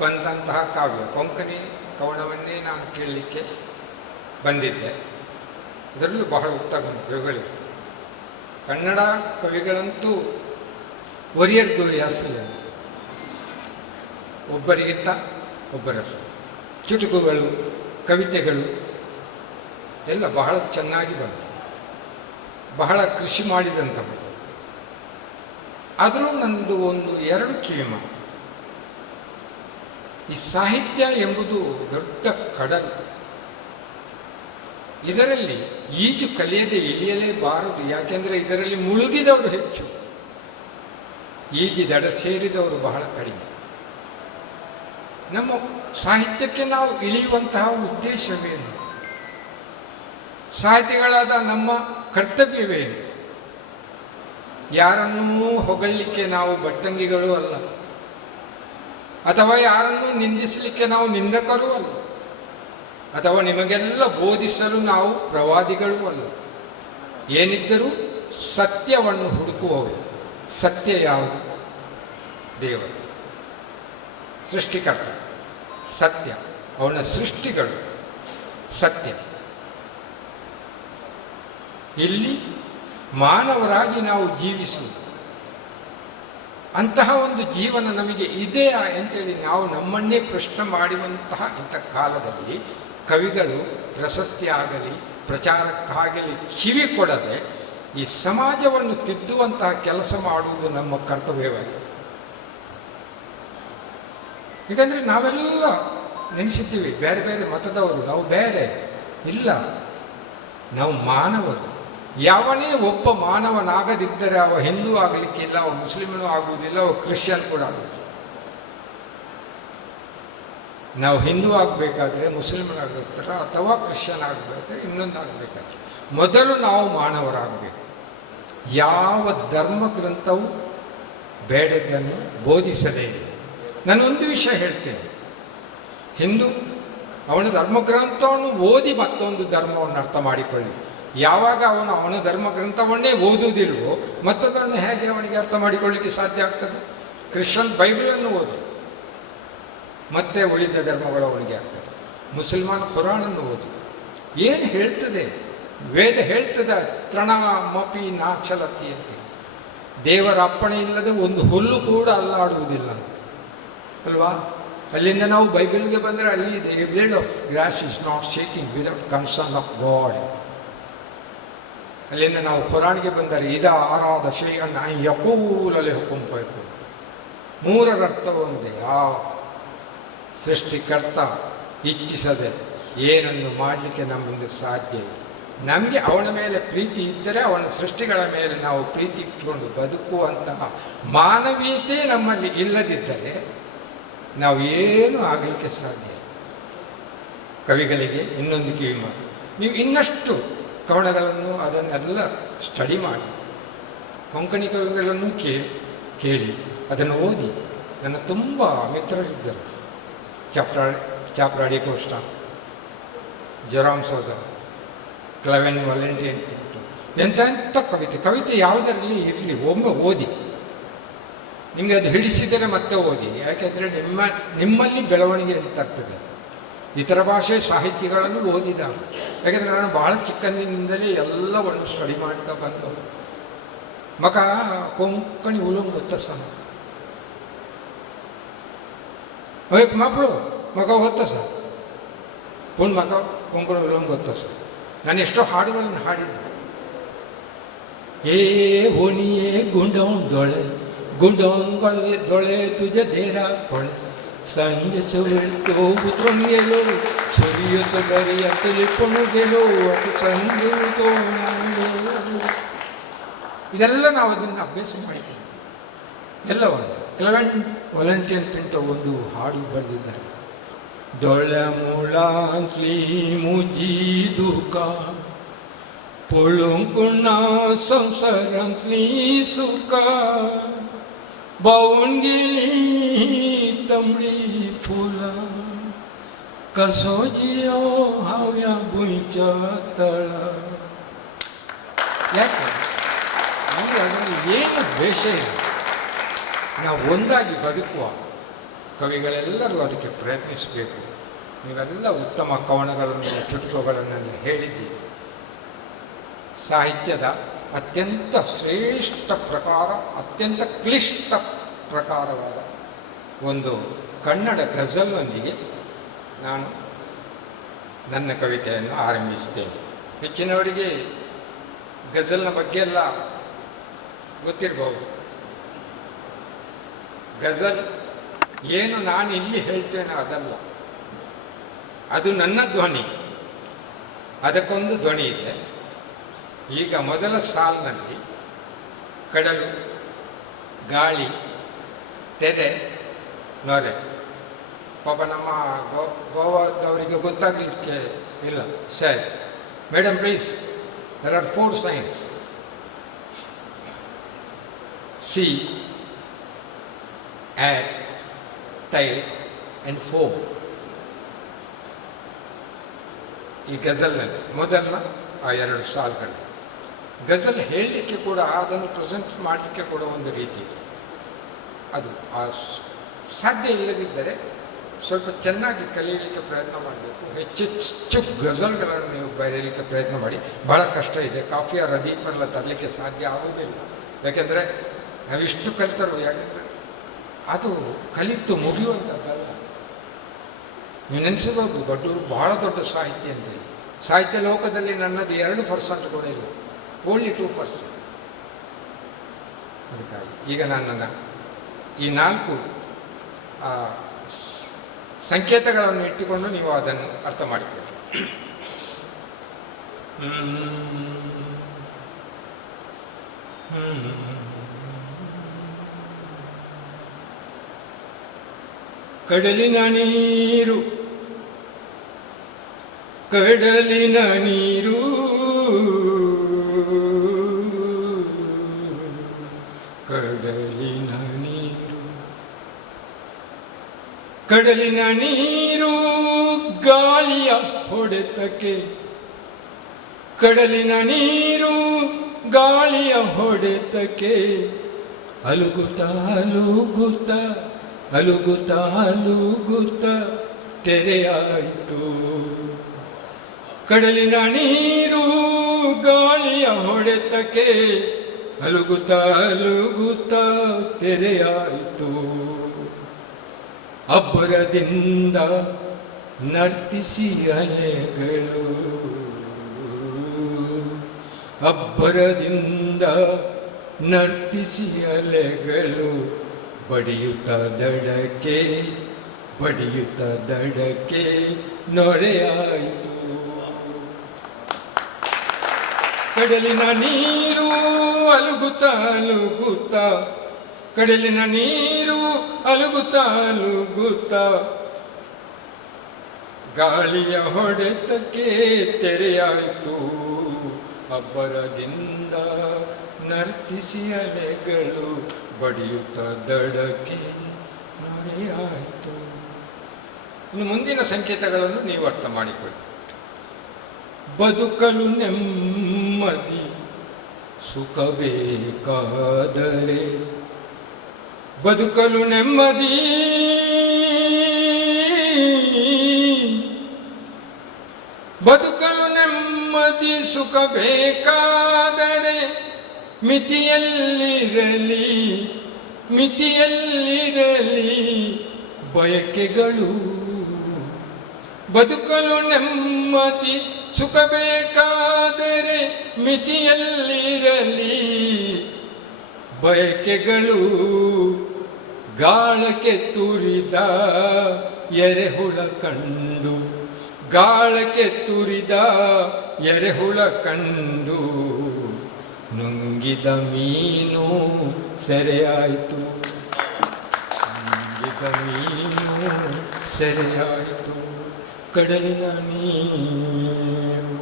ಬಂದಂತಹ ಕಾವ್ಯ. ಕೊಂಕಣಿ ಕವನವನ್ನೇ ನಾನು ಕೇಳಲಿಕ್ಕೆ ಬಂದಿದ್ದೆ. ಅದರಲ್ಲೂ ಬಹಳ ಉತ್ತಮ ಕವಿಗಳಿವೆ. ಕನ್ನಡ ಕವಿಗಳಂತೂ ಒರಿಯರ್ದು ಅಸಲ, ಒಬ್ಬರಿಗಿಂತ ಒಬ್ಬರಷ್ಟು. ಚುಟುಕುಗಳು, ಕವಿತೆಗಳು ಎಲ್ಲ ಬಹಳ ಚೆನ್ನಾಗಿ ಬಂತು, ಬಹಳ ಕೃಷಿ ಮಾಡಿದಂಥವು. ಆದರೂ ನಂದು ಒಂದು ಎರಡು ಕಿವಿಮ, ಈ ಸಾಹಿತ್ಯ ಎಂಬುದು ದೊಡ್ಡ ಕಡಲು. ಇದರಲ್ಲಿ ಈಜು ಕಲಿಯದೆ ಇಳಿಯಲೇಬಾರದು. ಯಾಕೆಂದರೆ ಇದರಲ್ಲಿ ಮುಳುಗಿದವರು ಹೆಚ್ಚು, ಈಜಿ ದಡ ಸೇರಿದವರು ಬಹಳ ಕಡಿಮೆ. ನಮ್ಮ ಸಾಹಿತ್ಯಕ್ಕೆ ನಾವು ಇಳಿಯುವಂತಹ ಉದ್ದೇಶವೇನು? ಸಾಹಿತಿಗಳಾದ ನಮ್ಮ ಕರ್ತವ್ಯವೇನು? ಯಾರನ್ನೂ ಹೊಗಳಲಿಕ್ಕೆ ನಾವು ಬಟ್ಟಂಗಿಗಳೂ ಅಲ್ಲ, ಅಥವಾ ಯಾರನ್ನೂ ನಿಂದಿಸಲಿಕ್ಕೆ ನಾವು ನಿಂದಕರೂ ಅಲ್ಲ, ಅಥವಾ ನಿಮಗೆಲ್ಲ ಬೋಧಿಸಲು ನಾವು ಪ್ರವಾದಿಗಳೂ ಅಲ್ಲ. ಏನಿದ್ದರೂ ಸತ್ಯವನ್ನು ಹುಡುಕುವವರು. ಸತ್ಯ ಯಾವುದು? ದೇವರು, ಸೃಷ್ಟಿಕರ್ತ ಸತ್ಯ, ಅವನ ಸೃಷ್ಟಿಗಳು ಸತ್ಯ. ಇಲ್ಲಿ ಮಾನವರಾಗಿ ನಾವು ಜೀವಿಸುವುದು, ಅಂತಹ ಒಂದು ಜೀವನ ನಮಗೆ ಇದೆಯಾ ಅಂತೇಳಿ ನಾವು ನಮ್ಮನ್ನೇ ಪ್ರಶ್ನೆ ಮಾಡುವಂತಹ ಇಂಥ ಕಾಲದಲ್ಲಿ ಕವಿಗಳು ಪ್ರಶಸ್ತಿ ಆಗಲಿ ಪ್ರಚಾರಕ್ಕಾಗಲಿ ಕಿವಿ ಕೊಡದೆ ಈ ಸಮಾಜವನ್ನು ತಿದ್ದುವಂತಹ ಕೆಲಸ ಮಾಡುವುದು ನಮ್ಮ ಕರ್ತವ್ಯವಾಗಿದೆ. ಯಾಕಂದರೆ ನಾವೆಲ್ಲ ನೆನೆಸಿದ್ದೀವಿ, ಬೇರೆ ಬೇರೆ ಮತದವರು, ನಾವು ಬೇರೆ ಇಲ್ಲ, ನಾವು ಮಾನವರು. ಯಾವನೇ ಒಬ್ಬ ಮಾನವನಾಗದಿದ್ದರೆ ಅವ ಹಿಂದೂ ಆಗಲಿಕ್ಕಿಲ್ಲ, ಅವ ಮುಸ್ಲಿಮನು ಆಗುವುದಿಲ್ಲ, ಅವ ಕ್ರಿಶ್ಚಿಯನ್ ಕೂಡ ಆಗುವುದಿಲ್ಲ. ನಾವು ಹಿಂದೂ ಆಗಬೇಕಾದ್ರೆ ಮುಸ್ಲಿಮನಾಗುತ್ತಾರೆ, ಅಥವಾ ಕ್ರಿಶ್ಚಿಯನ್ ಆಗಬೇಕಾದ್ರೆ ಇನ್ನೊಂದು ಆಗಬೇಕಾದ್ರೆ ಮೊದಲು ನಾವು ಮಾನವರಾಗಬೇಕು. ಯಾವ ಧರ್ಮ ಗ್ರಂಥವು ಬೇಡದನ್ನು ಬೋಧಿಸದೇ ಇದೆ. ನಾನೊಂದು ವಿಷಯ ಹೇಳ್ತೇನೆ, ಹಿಂದೂ ಅವನ ಧರ್ಮಗ್ರಂಥವನ್ನು ಓದಿ ಮತ್ತೊಂದು ಧರ್ಮವನ್ನು ಅರ್ಥ ಮಾಡಿಕೊಳ್ಳಿ. ಯಾವಾಗ ಅವನ ಧರ್ಮಗ್ರಂಥವನ್ನೇ ಓದುವುದಿಲ್ವೋ ಮತ್ತದನ್ನು ಹೇಗೆ ಅವನಿಗೆ ಅರ್ಥ ಮಾಡಿಕೊಳ್ಳಿಕ್ಕೆ ಸಾಧ್ಯ ಆಗ್ತದೆ? ಕ್ರಿಶ್ಚಿಯನ್ ಬೈಬಲನ್ನು ಓದಿ ಮತ್ತೆ ಉಳಿದ ಧರ್ಮಗಳು ಅವನಿಗೆ ಆಗ್ತದೆ. ಮುಸಲ್ಮಾನ್ ಖುರಾನನ್ನು ಓದಿ ಏನು ಹೇಳ್ತದೆ? ವೇದ ಹೇಳ್ತದೆ, ತೃಣಮಪಿ ನಾಚಲತಿ ಅಂತ. ದೇವರ ಅಪ್ಪಣೆ ಇಲ್ಲದೆ ಒಂದು ಹುಲ್ಲು ಕೂಡ ಅಲ್ಲಾಡುವುದಿಲ್ಲ ಅಲ್ವಾ? ಅಲ್ಲಿಂದ ನಾವು ಬೈಬಲ್ಗೆ ಬಂದರೆ ಅಲ್ಲಿ the blade of grass is not shaking without concern of God. ಅಲ್ಲಿಂದ ನಾವು ಖುರಾನ್ಗೆ ಬಂದರೆ ಇದ ಆರಾದ ಶೇಯನ್ ಯಕೂಲಲ್ಲಿ ಹುಕುಂಪು. ಮೂರರ ಅರ್ಥ ಒಂದೇ, ಆ ಸೃಷ್ಟಿಕರ್ತ ಇಚ್ಛಿಸದೆ ಏನನ್ನು ಮಾಡಲಿಕ್ಕೆ ನಮ್ಮಿಂದ ಸಾಧ್ಯ ಇಲ್ಲ. ನಮಗೆ ಅವನ ಮೇಲೆ ಪ್ರೀತಿ ಇದ್ದರೆ ಅವನ ಸೃಷ್ಟಿಗಳ ಮೇಲೆ ನಾವು ಪ್ರೀತಿ ಇಟ್ಕೊಂಡು ಬದುಕುವಂತಹ ಮಾನವೀಯತೆ ನಮ್ಮಲ್ಲಿ ಇಲ್ಲದಿದ್ದರೆ ನಾವು ಏನೂ ಆಗಲಿಕ್ಕೆ ಸಾಧ್ಯ. ಕವಿಗಳಿಗೆ ಇನ್ನೊಂದು ಕಿವಿ ಮಾಡಿ, ನೀವು ಇನ್ನಷ್ಟು ಕವನಗಳನ್ನು ಅದನ್ನೆಲ್ಲ ಸ್ಟಡಿ ಮಾಡಿ, ಕೊಂಕಣಿ ಕವಿಗಳನ್ನು ಕೇಳಿ ಅದನ್ನು ಓದಿ. ನನ್ನ ತುಂಬ ಮಿತ್ರರಿದ್ದರು, ಚಾಪ್ರಾಡಿ ಕೋಷ್ಟ, ಜೊರಾಮ್ ಸೋಜಾ, ಕ್ಲೆವೆನ್ ವಾಲೆಂಟಿಯನ್, ಎಂಥ ಕವಿತೆ ಯಾವುದರಲ್ಲಿ ಇರಲಿ ಒಮ್ಮೆ ಓದಿ. ನಿಮಗೆ ಅದು ಹಿಡಿಸಿದರೆ ಮತ್ತೆ ಓದಿ, ಯಾಕೆಂದರೆ ನಿಮ್ಮಲ್ಲಿ ಬೆಳವಣಿಗೆ ತರ್ತದೆ. ಇತರ ಭಾಷೆ ಸಾಹಿತ್ಯಗಳನ್ನು ಓದಿದ, ಯಾಕೆಂದರೆ ನಾನು ಬಹಳ ಚಿಕ್ಕಂದಿನಿಂದಲೇ ಎಲ್ಲವನ್ನು ಸ್ಟಡಿ ಮಾಡ್ತಾ ಬಂದವು. ಮಗ ಕೊಂಕಣಿ ಉಳುಂಗ್ ಗೊತ್ತ ಸರ್, एक मापलो मग होतं सर, पण मग ಕೊಂಕಣ ಉಳುಂಗ್ ಗೊತ್ತ ಸರ್. ನಾನು ಎಷ್ಟೋ ಹಾಡುಗಳನ್ನು ಹಾಡಿದ್ದೆ. ಏ ಓಣಿಯೇ ಗುಂಡೌನ್ ದೊಳೆ ತುಜೆ ದೇರ ಪೊಳೆ ಸಂಜೆ ಚೌಳ್ತು ಉತ್ರಂಗ್ ಗೆಲೋ ಸುರಿಯತ ಗರಿಯ ತುಲಿಪುಣು ಗೆಲೋ ಅದು ಸಂಜೆ ಇದೆಲ್ಲ ನಾವು ಅದನ್ನು ಅಭ್ಯಾಸ ಮಾಡಿದ್ದೀವಿ ಎಲ್ಲವನ್ನು. ಕ್ಲೆವೆನ್ ವಾಲೆಂಟಿಯನ್ ಪಿಂಟೋ ಒಂದು ಹಾಡು ಬರೆದಿದ್ದಾರೆ. ದೊಳೆ ಮುಳಾಂತ್ಲಿ ಮುಜೀದುಕ ಪೊಳುಂಕುಣ್ಣ ಸಂಸಾರಂತ್ಲಿ ಸುಖ बावून गेली तंबडी फुलां कसो जियो हाव्या भुंयच्या तळा. ಯಾಕೆ ನಮಗೆ ಅದರಲ್ಲಿ ಏನು ದ್ವೇಷ ಇಲ್ಲ, ನಾವು ಒಂದಾಗಿ ಬದುಕುವ ಕವಿಗಳೆಲ್ಲರೂ ಅದಕ್ಕೆ ಪ್ರಯತ್ನಿಸಬೇಕು. ನೀವೆಲ್ಲ ಉತ್ತಮ ಕವನಗಳನ್ನು ಚುಟುಕುಗಳನ್ನು ಹೇಳಿದ್ದೀರಿ. ಸಾಹಿತ್ಯದ ಅತ್ಯಂತ ಶ್ರೇಷ್ಠ ಪ್ರಕಾರ, ಅತ್ಯಂತ ಕ್ಲಿಷ್ಟ ಪ್ರಕಾರವಾದ ಒಂದು ಕನ್ನಡ ಗಜಲ್ನೊಂದಿಗೆ ನಾನು ನನ್ನ ಕವಿತೆಯನ್ನು ಆರಂಭಿಸ್ತೇನೆ. ಹೆಚ್ಚಿನವರಿಗೆ ಗಜಲ್ನ ಬಗ್ಗೆ ಎಲ್ಲ ಗೊತ್ತಿರಬಹುದು. ಗಜಲ್ ಏನು ನಾನು ಇಲ್ಲಿ ಹೇಳ್ತೇನೆ ಅದಲ್ಲ, ಅದು ನನ್ನ ಧ್ವನಿ, ಅದಕ್ಕೊಂದು ಧ್ವನಿ ಇದೆ. ಈಗ ಮೊದಲ ಸಾಲಿನಲ್ಲಿ ಕಡಲು, ಗಾಳಿ, ತೆರೆ, ನೊರೆ ಪಾಪ ನಮ್ಮ ಗೋವಾದವರಿಗೆ ಗೊತ್ತಾಗಲಿಕ್ಕೆ ಇಲ್ಲ. ಸರಿ madam please, there are 4 signs. C, at, tight and foam. ಈ ಗಜಲ್ನಲ್ಲಿ ಮೊದಲ ಆ 2 ಸಾಲುಗಳು. ಗಜಲ್ ಹೇಳಲಿಕ್ಕೆ ಕೂಡ, ಅದನ್ನು ಪ್ರೆಸೆಂಟ್ ಮಾಡಲಿಕ್ಕೆ ಕೂಡ ಒಂದು ರೀತಿ, ಅದು ಸಾಧ್ಯ ಇಲ್ಲದಿದ್ದರೆ ಸ್ವಲ್ಪ ಚೆನ್ನಾಗಿ ಕಲಿಯಲಿಕ್ಕೆ ಪ್ರಯತ್ನ ಮಾಡಬೇಕು. ಹೆಚ್ಚೆಚ್ಚು ಗಜಲ್ಗಳನ್ನು ನೀವು ಬರೆಯಲಿಕ್ಕೆ ಪ್ರಯತ್ನ ಮಾಡಿ. ಬಹಳ ಕಷ್ಟ ಇದೆ. ಕಾಫಿಯ ರದೀಫೆಲ್ಲ ತರಲಿಕ್ಕೆ ಸಾಧ್ಯ ಆಗುವುದಿಲ್ಲ. ಯಾಕೆಂದರೆ ನಾವಿಷ್ಟು ಕಲಿತರು, ಯಾಕೆಂದರೆ ಅದು ಕಲಿತು ಮುಗಿಯುವಂಥದ್ದಲ್ಲ. ನೀವು ನೆನೆಸಬಹುದು, ದೊಡ್ಡವರು ಬಹಳ ದೊಡ್ಡ ಸಾಹಿತ್ಯ ಅಂತೇಳಿ. ಸಾಹಿತ್ಯ ಲೋಕದಲ್ಲಿ ನನ್ನದು 2% ಕೂಡ ಇಲ್ಲ, ಓನ್ಲಿ 2%. ಅದಕ್ಕಾಗಿ ಈಗ ನನ್ನನ್ನು ಈ 4 ಸಂಕೇತಗಳನ್ನು ಇಟ್ಟುಕೊಂಡು ನೀವು ಅದನ್ನು ಅರ್ಥ ಮಾಡಿಕೊಳ್ಳಿ. ಕಡಲಿನ ನೀರು, ಕಡಲಿನ ನೀರು, ಕಡಲಿನ ನೀರು, ಕಡಲಿನ ನೀರು ಗಾಳಿಯ ಹೊಡೆತಕ್ಕೆ, ಕಡಲಿನ ನೀರು ಗಾಳಿಯ ಹೊಡೆತಕ್ಕೆ ಅಲುಗುತ್ತ ಅಲುಗುತ್ತ ಅಲುಗುತ್ತ ಅಲುಗುತ್ತ ತೆರೆಯಾಯಿತು. ಕಡಲಿನ ನೀರು ಗಾಳಿಯ ಹೊಡೆತಕ್ಕೆ ಅಲುಗುತ್ತ ಅಲುಗುತ್ತ ತೆರೆಯಾಯಿತು. ಅಬ್ಬರದಿಂದ ನರ್ತಿಸಿ ಅಲೆಗಳು, ಅಬ್ಬರದಿಂದ ನರ್ತಿಸಿ ಅಲೆಗಳು ಬಡಿಯುತ್ತ ದಡಕ್ಕೆ, ಬಡಿಯುತ್ತ ದಡಕ್ಕೆ ನೊರೆಯಾಯಿತು. ಕಡಲಿನ ನೀರು ಅಲುಗುತ್ತ ಅಲುಗುತ್ತ, ಕಡಲಿನ ನೀರು ಅಲುಗುತ್ತ ಅಲುಗುತ್ತ ಗಾಳಿಯ ಹೊಡೆತಕ್ಕೆ ತೆರೆಯಾಯಿತು. ಅಬ್ಬರದಿಂದ ನರ್ತಿಸಿ ಅಲೆಗಳು ಬಡಿಯುತ್ತ ದಡಕ್ಕೆ ನೊರೆಯಾಯಿತು. ಇನ್ನು ಮುಂದಿನ ಸಂಕೇತಗಳನ್ನು ನೀವು ಅರ್ಥ ಮಾಡಿಕೊಳ್ಳಿ. ಬದುಕಲು ನೆಮ್ಮದಿ ಸುಖ ಬೇಕಾದರೆ, ಬದುಕಲು ನೆಮ್ಮದಿ, ಬದುಕಲು ನೆಮ್ಮದಿ ಸುಖ ಬೇಕಾದರೆ ಮಿತಿಯಲ್ಲಿರಲಿ, ಮಿತಿಯಲ್ಲಿರಲಿ ಬಯಕೆಗಳು. ಬದುಕಲು ನೆಮ್ಮದಿ ಸುಖ ಬೇಕಾದರೆ ಮಿತಿಯಲ್ಲಿರಲಿ ಬಯಕೆಗಳು. ಗಾಳಕ್ಕೆ ತುರಿದ ಎರೆಹುಳ ಕಂಡು, ಗಾಳಕ್ಕೆ ತುರಿದ ಎರೆಹುಳ ಕಂಡು ನುಂಗಿದ ಮೀನು ಸೆರೆಯಾಯಿತು, ನುಂಗಿದ ಮೀನು ಸೆರೆಯಾಯಿತು. ಕಡಲಿನ ನೀರು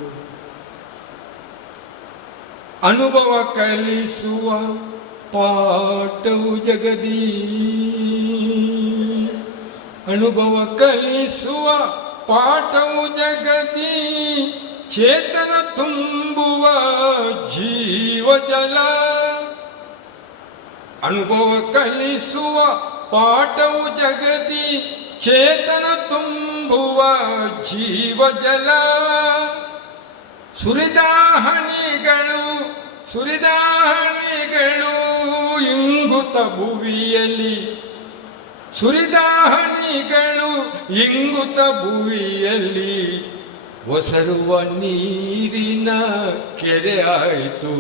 ಅನುಭವ ಕಲಿಸುವ ಪಾಠವು ಜಗದಿ, ಅನುಭವ ಕಲಿಸುವ ಪಾಠವು ಜಗದಿ. ಚೇತನ ತುಂಬುವ ಜೀವಜಲ, ಅನುಭವ ಕಲಿಸುವ ಪಾಠವು ಜಗದಿ. ಚೇತನ ತುಂಬುವ ಜೀವಜಲ. ಸುರಿದ ಹನಿಗಳು, ಸುರಿದ ಹನಿಗಳು ಇಂಗುತ್ತ ಭುವಿಯಲ್ಲಿ, ಸುರಿದ ಹನಿಗಳು ಇಂಗುತ್ತ ಭುವಿಯಲ್ಲಿ ಒಸರುವ ನೀರಿನ ಕೆರೆ ಆಯಿತು,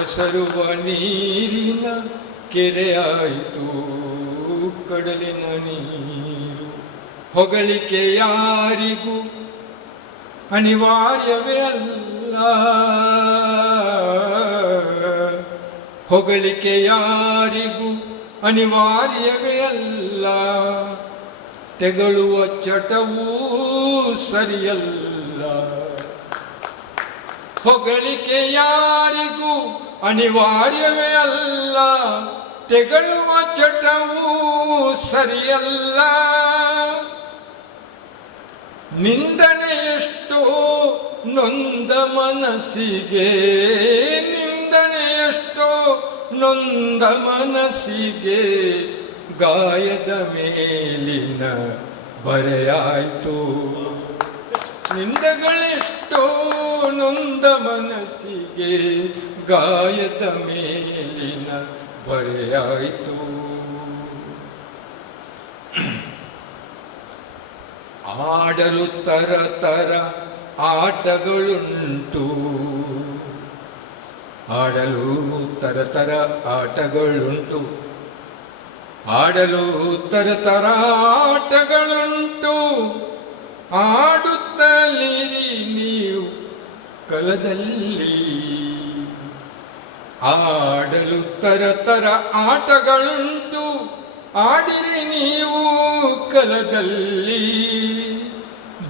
ಒಸರುವ ನೀರಿನ ಕೆರೆ ಆಯಿತು. ಕಡಲಿನ ನೀರು ಹೊಗಳಿಕೆ ಯಾರಿಗೂ ಅನಿವಾರ್ಯವೇ ಅಲ್ಲ, ಹೊಗಳಿಕೆ ಯಾರಿಗೂ ಅನಿವಾರ್ಯವೇ ಅಲ್ಲ. ತೆಗಳುವ ಚಟವೂ ಸರಿಯಲ್ಲ. ಹೊಗಳಿಕೆ ಯಾರಿಗೂ ಅನಿವಾರ್ಯವೇ ಅಲ್ಲ, ತೆಗಳುವ ಚಟವೂ ಸರಿಯಲ್ಲ. ನಿಂದನೆ ಎಷ್ಟೋ ನೊಂದ ಮನಸ್ಸಿಗೆ, ನಿಂದನೆ ಎಷ್ಟೋ ನೊಂದ ಮನಸ್ಸಿಗೆ, ಗಾಯದ ಮೇಲಿನ ಬರೆಯಾಯ್ತು. ನಿಂದೆಗಳೆಷ್ಟೋ ನೊಂದ ಮನಸ್ಸಿಗೆ, ಗಾಯದ ಮೇಲಿನ ಬರೆಯಾಯ್ತು. ಆಡಲು ತರ ಆಟಗಳುಂಟು, ಆಡಲು ತರ ಆಟಗಳುಂಟು, ಆಡಲು ತರ ಆಟಗಳುಂಟು. ಆಡುತ್ತಲಿರಿ ನೀವು ಕಲದಲ್ಲಿ, ಆಡಲು ತರ ಆಟಗಳುಂಟು, ಆಡಿರಿ ನೀವು ಕಲದಲ್ಲಿ.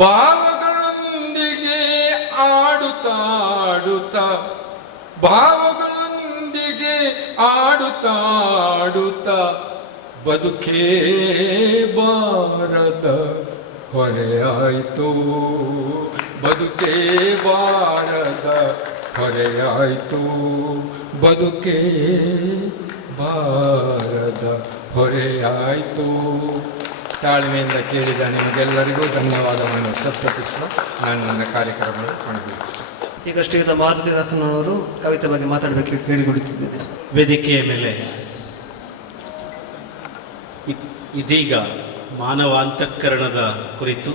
ಭಾವಗಳೊಂದಿಗೆ ಆಡುತ್ತಾಡುತ್ತಾ, ಭಾವಗಳೊಂದಿಗೆ ಆಡುತ್ತಾಡುತ್ತಾ, ಬದುಕೇ ಬಾರದ ಹೊರೆಯಾಯಿತು, ಬದುಕೇ ಬಾರದ ಹೊರೆಯಾಯಿತು, ಬದುಕೇ ಬಾರದ ಹೊರೆಯಾಯಿತು. ತಾಳ್ಮೆಯಿಂದ ಕೇಳಿದ ನಿಮಗೆಲ್ಲರಿಗೂ ಧನ್ಯವಾದವನ್ನು ಸತ್ಪಡಿಸುವ ನಾನು ನನ್ನ ಕಾರ್ಯಕ್ರಮವನ್ನು ಕೊನೆಗೊಳಿಸುತ್ತೇನೆ. ಈಗ ಶ್ರೀಯುತ ಮಾರುತಿದಾಸನವರು ಕವಿತೆ ಬಗ್ಗೆ ಮಾತಾಡಬೇಕು ಕೇಳಿಕೊಡುತ್ತಿದ್ದೇನೆ. ವೇದಿಕೆಯ ಮೇಲೆ ಇದೀಗ ಮಾನವ ಅಂತಃಕರಣದ ಕುರಿತು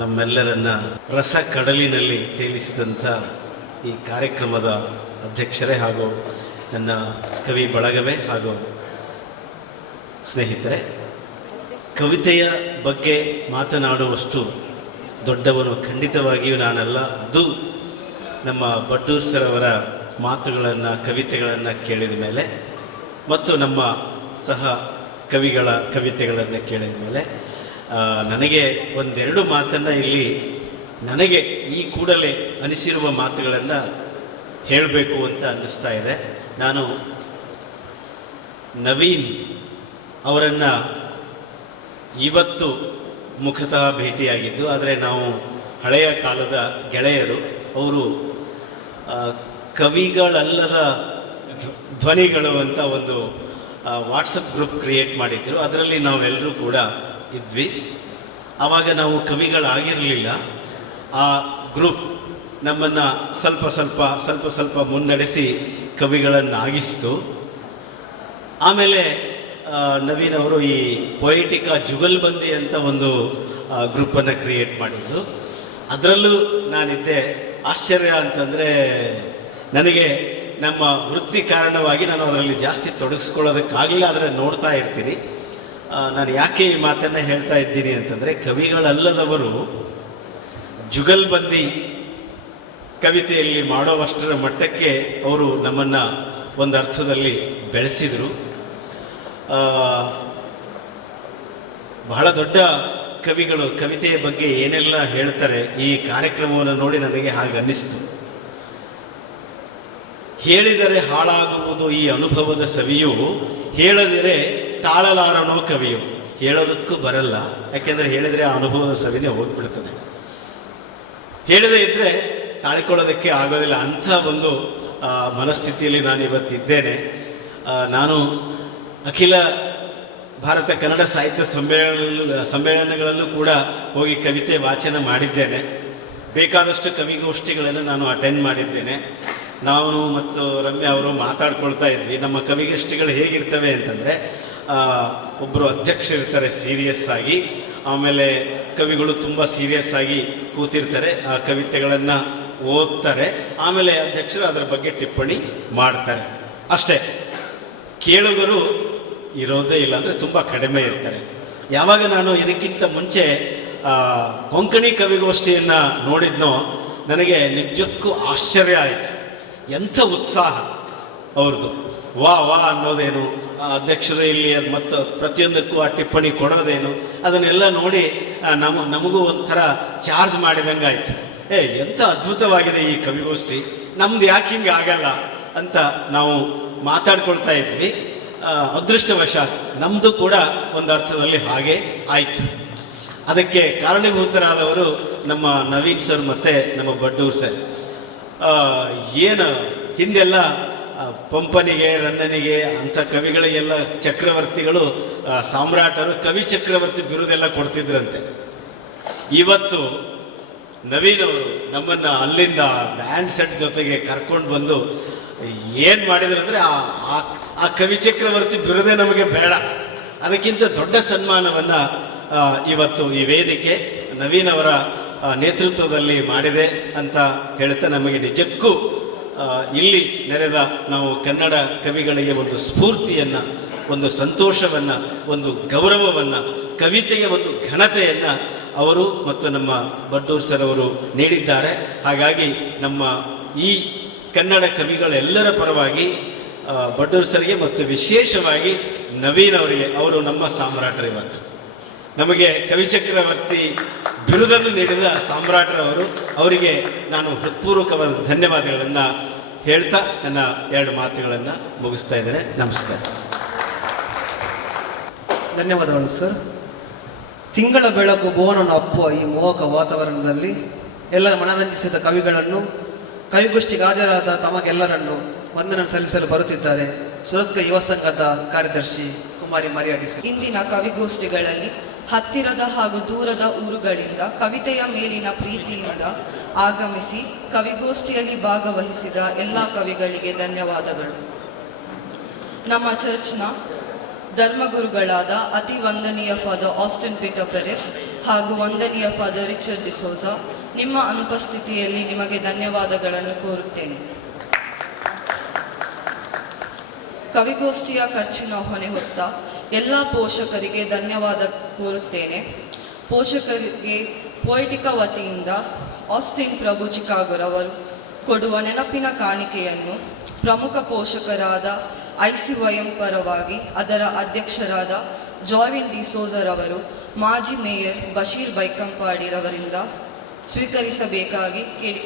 ನಮ್ಮೆಲ್ಲರನ್ನ ರಸ ಕಡಲಿನಲ್ಲಿ ತೇಲಿಸಿದಂಥ ಈ ಕಾರ್ಯಕ್ರಮದ ಅಧ್ಯಕ್ಷರೇ ಹಾಗೂ ನನ್ನ ಕವಿ ಬಳಗವೇ ಹಾಗೂ ಸ್ನೇಹಿತರೆ, ಕವಿತೆಯ ಬಗ್ಗೆ ಮಾತನಾಡುವಷ್ಟು ದೊಡ್ಡವನು ಖಂಡಿತವಾಗಿಯೂ ನಾನಲ್ಲ. ಅದು ನಮ್ಮ ಬಡ್ಡೂರ್ ಸರ್ ಅವರ ಮಾತುಗಳನ್ನು, ಕವಿತೆಗಳನ್ನು ಕೇಳಿದ ಮೇಲೆ ಮತ್ತು ನಮ್ಮ ಸಹ ಕವಿಗಳ ಕವಿತೆಗಳನ್ನು ಕೇಳಿದ ಮೇಲೆ ನನಗೆ ಒಂದೆರಡು ಮಾತನ್ನು ಇಲ್ಲಿ ನನಗೆ ಈ ಕೂಡಲೇ ಅನಿಸಿರುವ ಮಾತುಗಳನ್ನು ಹೇಳಬೇಕು ಅಂತ ಅನ್ನಿಸ್ತಾ ಇದೆ. ನಾನು ನವೀನ್ ಅವರನ್ನು ಇವತ್ತು ಮುಖತಃ ಭೇಟಿಯಾಗಿದ್ದು, ಆದರೆ ನಾವು ಹಳೆಯ ಕಾಲದ ಗೆಳೆಯರು. ಅವರು ಕವಿಗಳಲ್ಲದ ಧ್ವನಿಗಳು ಅಂತ ಒಂದು ವಾಟ್ಸಪ್ ಗ್ರೂಪ್ ಕ್ರಿಯೇಟ್ ಮಾಡಿದ್ರು. ಅದರಲ್ಲಿ ನಾವೆಲ್ಲರೂ ಕೂಡ ಇದ್ವಿ. ಆವಾಗ ನಾವು ಕವಿಗಳಾಗಿರಲಿಲ್ಲ. ಆ ಗ್ರೂಪ್ ನಮ್ಮನ್ನು ಸ್ವಲ್ಪ ಸ್ವಲ್ಪ ಮುನ್ನಡೆಸಿ ಕವಿಗಳನ್ನಾಗಿಸ್ತು. ಆಮೇಲೆ ನವೀನ್ ಅವರು ಈ ಪೊಯಿಟಿಕಾ ಜುಗಲ್ಬಂದಿ ಅಂತ ಒಂದು ಗ್ರೂಪನ್ನು ಕ್ರಿಯೇಟ್ ಮಾಡಿದ್ರು. ಅದರಲ್ಲೂ ನಾನಿದ್ದೆ. ಆಶ್ಚರ್ಯ ಅಂತಂದರೆ, ನನಗೆ ನಮ್ಮ ವೃತ್ತಿ ಕಾರಣವಾಗಿ ನಾನು ಅದರಲ್ಲಿ ಜಾಸ್ತಿ ತೊಡಗಿಸ್ಕೊಳ್ಳೋದಕ್ಕಾಗಲಿಲ್ಲ. ಆದರೆ ನೋಡ್ತಾ ಇರ್ತೀನಿ. ನಾನು ಯಾಕೆ ಈ ಮಾತನ್ನು ಹೇಳ್ತಾ ಇದ್ದೀನಿ ಅಂತಂದರೆ, ಕವಿಗಳಲ್ಲದವರು ಜುಗಲ್ಬಂದಿ ಕವಿತೆಯಲ್ಲಿ ಮಾಡೋವಷ್ಟರ ಮಟ್ಟಕ್ಕೆ ಅವರು ನಮ್ಮನ್ನು ಒಂದು ಅರ್ಥದಲ್ಲಿ ಬೆಳೆಸಿದರು. ಬಹಳ ದೊಡ್ಡ ಕವಿಗಳು ಕವಿತೆಯ ಬಗ್ಗೆ ಏನೆಲ್ಲ ಹೇಳ್ತಾರೆ, ಈ ಕಾರ್ಯಕ್ರಮವನ್ನು ನೋಡಿ ನನಗೆ ಹಾಗೆ ಅನ್ನಿಸ್ತು. ಹೇಳಿದರೆ ಹಾಳಾಗುವುದು ಈ ಅನುಭವದ ಸವಿಯು, ಹೇಳದಿರೆ ತಾಳಲಾರನೋ ಕವಿಯು. ಹೇಳೋದಕ್ಕೂ ಬರಲ್ಲ, ಯಾಕೆಂದರೆ ಹೇಳಿದರೆ ಆ ಅನುಭವದ ಸವಿನೇ ಹೋಗ್ಬಿಡ್ತದೆ. ಹೇಳದೇ ಇದ್ದರೆ ತಾಳಿಕೊಳ್ಳೋದಕ್ಕೆ ಆಗೋದಿಲ್ಲ. ಅಂಥ ಒಂದು ಮನಸ್ಥಿತಿಯಲ್ಲಿ ನಾನು ಇವತ್ತಿದ್ದೇನೆ. ನಾನು ಅಖಿಲ ಭಾರತ ಕನ್ನಡ ಸಾಹಿತ್ಯ ಸಮ್ಮೇಳನಗಳಲ್ಲೂ ಕೂಡ ಹೋಗಿ ಕವಿತೆ ವಾಚನ ಮಾಡಿದ್ದೇನೆ. ಬೇಕಾದಷ್ಟು ಕವಿಗೋಷ್ಠಿಗಳನ್ನು ನಾನು ಅಟೆಂಡ್ ಮಾಡಿದ್ದೇನೆ. ನಾನು ಮತ್ತು ರಮ್ಯಾ ಅವರು ಮಾತಾಡ್ಕೊಳ್ತಾ ಇದ್ವಿ. ನಮ್ಮ ಕವಿಗೋಷ್ಠಿಗಳು ಹೇಗಿರ್ತವೆ ಅಂತಂದರೆ, ಒಬ್ಬರು ಅಧ್ಯಕ್ಷರಿರ್ತಾರೆ ಸೀರಿಯಸ್ ಆಗಿ, ಆಮೇಲೆ ಕವಿಗಳು ತುಂಬ ಸೀರಿಯಸ್ ಆಗಿ ಕೂತಿರ್ತಾರೆ, ಆ ಕವಿತೆಗಳನ್ನು ಓದ್ತಾರೆ, ಆಮೇಲೆ ಅಧ್ಯಕ್ಷರು ಅದರ ಬಗ್ಗೆ ಟಿಪ್ಪಣಿ ಮಾಡ್ತಾರೆ. ಅಷ್ಟೇ. ಕೇಳುಗರು ಇರೋದೇ ಇಲ್ಲ, ಅಂದರೆ ತುಂಬ ಕಡಿಮೆ ಇರ್ತಾರೆ. ಯಾವಾಗ ನಾನು ಇದಕ್ಕಿಂತ ಮುಂಚೆ ಕೊಂಕಣಿ ಕವಿಗೋಷ್ಠಿಯನ್ನು ನೋಡಿದ್ನೋ, ನನಗೆ ನಿಜಕ್ಕೂ ಆಶ್ಚರ್ಯ ಆಯಿತು. ಎಂಥ ಉತ್ಸಾಹ ಅವ್ರದ್ದು! ವಾ ವಾ ಅನ್ನೋದೇನು, ಅಧ್ಯಕ್ಷರು ಇಲ್ಲಿ ಮತ್ತು ಪ್ರತಿಯೊಂದಕ್ಕೂ ಆ ಟಿಪ್ಪಣಿ ಕೊಡೋದೇನು ಅದನ್ನೆಲ್ಲ ನೋಡಿ ನಮಗೂ ಒಂಥರ ಚಾರ್ಜ್ ಮಾಡಿದಂಗೆ ಆಯಿತು. ಎಂಥ ಅದ್ಭುತವಾಗಿದೆ ಈ ಕವಿಗೋಷ್ಠಿ, ನಮ್ದು ಯಾಕೆ ಹಿಂಗೆ ಆಗಲ್ಲ ಅಂತ ನಾವು ಮಾತಾಡ್ಕೊಳ್ತಾ ಇದ್ವಿ. ಅದೃಷ್ಟವಶಾತ್ ನಮ್ಮದು ಕೂಡ ಒಂದು ಅರ್ಥದಲ್ಲಿ ಹಾಗೆ ಆಯಿತು. ಅದಕ್ಕೆ ಕಾರಣೀಭೂತರಾದವರು ನಮ್ಮ ನವೀನ್ ಸರ್ ಮತ್ತು ನಮ್ಮ ಬಡ್ಡೂರ್ ಸರ್. ಏನು ಹಿಂದೆಲ್ಲ ಪಂಪನಿಗೆ, ರನ್ನನಿಗೆ ಅಂಥ ಕವಿಗಳಿಗೆಲ್ಲ ಚಕ್ರವರ್ತಿಗಳು, ಸಾಮ್ರಾಟರು ಕವಿ ಚಕ್ರವರ್ತಿ ಬಿರುದೆಲ್ಲ ಕೊಡ್ತಿದ್ರಂತೆ. ಇವತ್ತು ನವೀನ್ ಅವರು ನಮ್ಮನ್ನು ಅಲ್ಲಿಂದ ಬ್ಯಾಂಡ್ ಸೆಟ್ ಜೊತೆಗೆ ಕರ್ಕೊಂಡು ಬಂದು ಏನು ಮಾಡಿದ್ರು ಅಂದರೆ ಆ ಕವಿ ಚಕ್ರವರ್ತಿ ಬಿರುದೇ ನಮಗೆ ಬೇಡ, ಅದಕ್ಕಿಂತ ದೊಡ್ಡ ಸನ್ಮಾನವನ್ನು ಇವತ್ತು ಈ ವೇದಿಕೆ ನವೀನ್ ಅವರ ನೇತೃತ್ವದಲ್ಲಿ ಮಾಡಿದೆ ಅಂತ ಹೇಳ್ತಾ ನಮಗೆ ನಿಜಕ್ಕೂ ಇಲ್ಲಿ ನೆರೆದ ನಾವು ಕನ್ನಡ ಕವಿಗಳಿಗೆ ಒಂದು ಸ್ಫೂರ್ತಿಯನ್ನು, ಒಂದು ಸಂತೋಷವನ್ನು, ಒಂದು ಗೌರವವನ್ನು, ಕವಿತೆಗೆ ಒಂದು ಘನತೆಯನ್ನು ಅವರು ಮತ್ತು ನಮ್ಮ ಬಡ್ಡೂರ್ ಸರ್ ಅವರು ನೀಡಿದ್ದಾರೆ. ಹಾಗಾಗಿ ನಮ್ಮ ಈ ಕನ್ನಡ ಕವಿಗಳೆಲ್ಲರ ಪರವಾಗಿ ಬಡ್ಡೂರ್ ಸರ್ಗೆ ಮತ್ತು ವಿಶೇಷವಾಗಿ ನವೀನ್ ಅವರಿಗೆ, ಅವರು ನಮ್ಮ ಸಾಮ್ರಾಟರು. ಇವತ್ತು ನಮಗೆ ಕವಿಚಕ್ರವರ್ತಿ ಬಿರುದನ್ನು ನೀಡಿದ ಸಾಮ್ರಾಟರವರು, ಅವರಿಗೆ ನಾನು ಹೃತ್ಪೂರ್ವಕವಾದ ಧನ್ಯವಾದಗಳನ್ನು ಹೇಳ್ತಾ ನನ್ನ 2 ಮಾತುಗಳನ್ನು ಮುಗಿಸ್ತಾ ಇದ್ದೇನೆ. ನಮಸ್ಕಾರ. ಧನ್ಯವಾದಗಳು ಸರ್. ತಿಂಗಳ ಬೆಳಕು ಭುವನವನ್ನು ಅಪ್ಪುವ ಈ ಮೋಹಕ ವಾತಾವರಣದಲ್ಲಿ ಎಲ್ಲರ ಮನರಂಜಿಸಿದ ಕವಿಗಳನ್ನು, ಕವಿಗೋಷ್ಠಿಗೆ ಹಾಜರಾದ ತಮಗೆಲ್ಲರನ್ನು ವಂದನೆ ಸಲ್ಲಿಸಲು ಬರುತ್ತಿದ್ದಾರೆ ಸುರತ್ಕ ಯುವ ಸಂಘದ ಕಾರ್ಯದರ್ಶಿ ಕುಮಾರಿ ಮರಿಯಾಡಿಸಿ. ಇಂದಿನ ಕವಿಗೋಷ್ಠಿಗಳಲ್ಲಿ ಹತ್ತಿರದ ಹಾಗೂ ದೂರದ ಊರುಗಳಿಂದ ಕವಿತೆಯ ಮೇಲಿನ ಪ್ರೀತಿಯಿಂದ ಆಗಮಿಸಿ ಕವಿಗೋಷ್ಠಿಯಲ್ಲಿ ಭಾಗವಹಿಸಿದ ಎಲ್ಲ ಕವಿಗಳಿಗೆ ಧನ್ಯವಾದಗಳು. ನಮ್ಮ ಚರ್ಚ್ನ ಧರ್ಮಗುರುಗಳಾದ ಅತಿ ವಂದನೀಯ ಫಾದರ್ ಆಸ್ಟಿನ್ ಪೀಟರ್ ಪೆರೆಸ್ ಹಾಗೂ ವಂದನೀಯ ಫಾದರ್ ರಿಚರ್ಡ್ ಡಿಸೋಜಾ, ನಿಮ್ಮ ಅನುಪಸ್ಥಿತಿಯಲ್ಲಿ ನಿಮಗೆ ಧನ್ಯವಾದಗಳನ್ನು ಕೋರುತ್ತೇನೆ. ಕವಿಗೋಷ್ಠಿಯ ಖರ್ಚಿನ ಹೊಣೆ ಹೊತ್ತ ಎಲ್ಲ ಪೋಷಕರಿಗೆ ಧನ್ಯವಾದ ಕೋರುತ್ತೇನೆ. ಪೋಷಕರಿಗೆ ಪೋಯಿಟಿಕ ವತಿಯಿಂದ ಆಸ್ಟಿನ್ ಪ್ರಭು ಚಿಕಾಗೋರವರು ಕೊಡುವ ನೆನಪಿನ ಕಾಣಿಕೆಯನ್ನು ಪ್ರಮುಖ ಪೋಷಕರಾದ ICYM ಪರವಾಗಿ ಅದರ ಅಧ್ಯಕ್ಷರಾದ ಜಾಯ್ವಿನ್ ಡಿಸೋಜರವರು, ಮಾಜಿ ಮೇಯರ್ ಬಶೀರ್ ಬೈಕಂಪಾಡಿರವರಿಂದ ಸ್ವೀಕರಿಸಬೇಕಾಗಿ ಕೇಳಿ.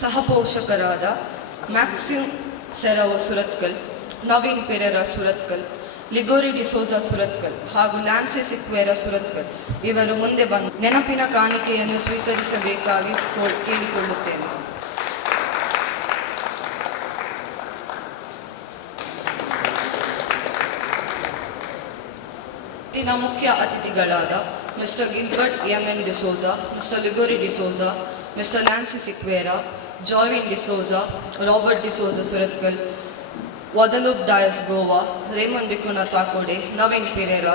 ಸಹ ಪೋಷಕರಾದ ಮ್ಯಾಕ್ಸಿಮ್ ಸೆರವೋ ಸುರತ್ಕಲ್, ನವೀನ್ ಪೆರೇರಾ ಸುರತ್ಕಲ್, ಲಿಗೋರಿ ಡಿಸೋಜಾ ಸುರತ್ಕಲ್ ಹಾಗೂ ನ್ಯಾನ್ಸಿ ಸಿಕ್ವೇರಾ ಸುರತ್ಕಲ್ ಇವರು ಮುಂದೆ ಬಂದು ನೆನಪಿನ ಕಾಣಿಕೆಯನ್ನು ಸ್ವೀಕರಿಸಬೇಕಾಗಿ ಕೇಳಿಕೊಳ್ಳುತ್ತೇನೆ. ದಿನ ಮುಖ್ಯ ಅತಿಥಿಗಳಾದ mister Gilbert MN D'Souza, mister Ligori D'Souza, mister Nancy Sequeira, Joyvin D'Souza, Robert D'Souza Surathkal, ವಾದಲೂಪ್ ಡಯಸ್ ಗೋವಾ, ರೇಮನ್ ಬಿಕುನ ತಾಕೋಡೆ, ನವೀನ್ ಪೆರೇರಾ,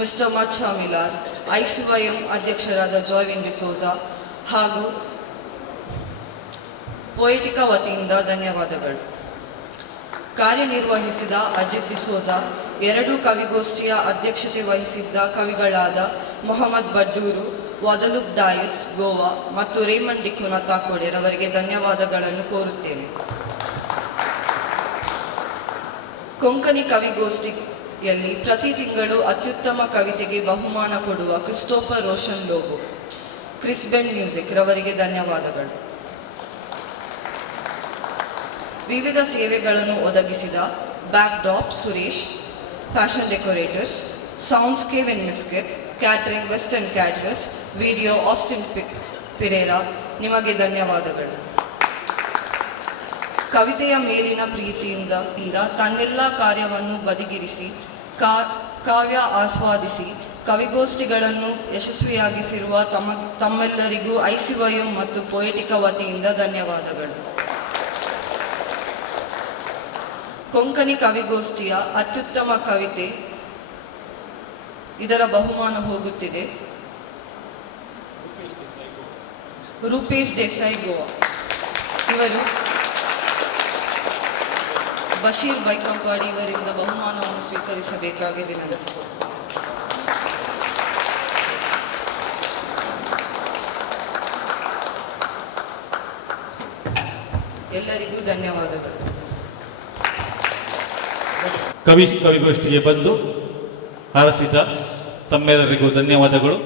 ಮಿಸ್ಟರ್ ಮಚ್ಚಾ ಮಿಲಾರ್, ICYM ಅಧ್ಯಕ್ಷರಾದ ಜಾಯ್ವಿನ್ ಡಿಸೋಜಾ ಹಾಗೂ ಪೋಯಿಟಿಕ ವತಿಯಿಂದ ಧನ್ಯವಾದಗಳು. ಕಾರ್ಯನಿರ್ವಹಿಸಿದ ಅಜಿತ್ ಡಿಸೋಜಾ, 2 ಕವಿಗೋಷ್ಠಿಯ ಅಧ್ಯಕ್ಷತೆ ವಹಿಸಿದ್ದ ಕವಿಗಳಾದ ಮೊಹಮ್ಮದ್ ಬಡ್ಡೂರು, ವಾದಲೂಪ್ ಡಾಯಸ್ ಗೋವಾ ಮತ್ತು ರೇಮನ್ ಡಿಕುನ ತಾಕೋಡೆರವರಿಗೆ ಧನ್ಯವಾದಗಳನ್ನು ಕೋರುತ್ತೇನೆ. ಕೊಂಕಣಿ ಕವಿಗೋಷ್ಠಿಯಲ್ಲಿ ಪ್ರತಿ ತಿಂಗಳು ಅತ್ಯುತ್ತಮ ಕವಿತೆಗೆ ಬಹುಮಾನ ಕೊಡುವ Christopher Roshan Lobo, Crisben music ರವರಿಗೆ ಧನ್ಯವಾದಗಳು. ವಿವಿಧ ಸೇವೆಗಳನ್ನು ಒದಗಿಸಿದ backdrop Suresh, fashion decorators, soundscape in ಮಿಸ್ಕೆಟ್, catering western caterers, video Austin Pereira ನಿಮಗೆ ಧನ್ಯವಾದಗಳು. ಕವಿತೆಯ ಮೇಲಿನ ಪ್ರೀತಿಯಿಂದ ತನ್ನೆಲ್ಲ ಕಾರ್ಯವನ್ನು ಬದಿಗಿರಿಸಿ ಕಾವ್ಯ ಆಸ್ವಾದಿಸಿ ಕವಿಗೋಷ್ಠಿಗಳನ್ನು ಯಶಸ್ವಿಯಾಗಿಸಿರುವ ತಮ್ಮೆಲ್ಲರಿಗೂ ICYM ಮತ್ತು ಪೋಯಿಟಿಕ ವತಿಯಿಂದ ಧನ್ಯವಾದಗಳು. ಕೊಂಕಣಿ ಕವಿಗೋಷ್ಠಿಯ ಅತ್ಯುತ್ತಮ ಕವಿತೆ ಇದರ ಬಹುಮಾನ ಹೋಗುತ್ತಿದೆ ರೂಪೇಶ್ ದೇಸಾಯಿ ಗೋವಾ. ಇವರು ಬಶೀರ್ ಬೈಕಂಪಾಡಿ ಇವರಿಂದ ಬಹುಮಾನವನ್ನು ಸ್ವೀಕರಿಸಬೇಕಾಗಿ ವಿನಂತಿ. ಎಲ್ಲರಿಗೂ ಧನ್ಯವಾದಗಳು. ಕವಿಗೋಷ್ಠಿಗೆ ಬಂದು ಹರಸಿದ ತಮ್ಮೆಲ್ಲರಿಗೂ ಧನ್ಯವಾದಗಳು.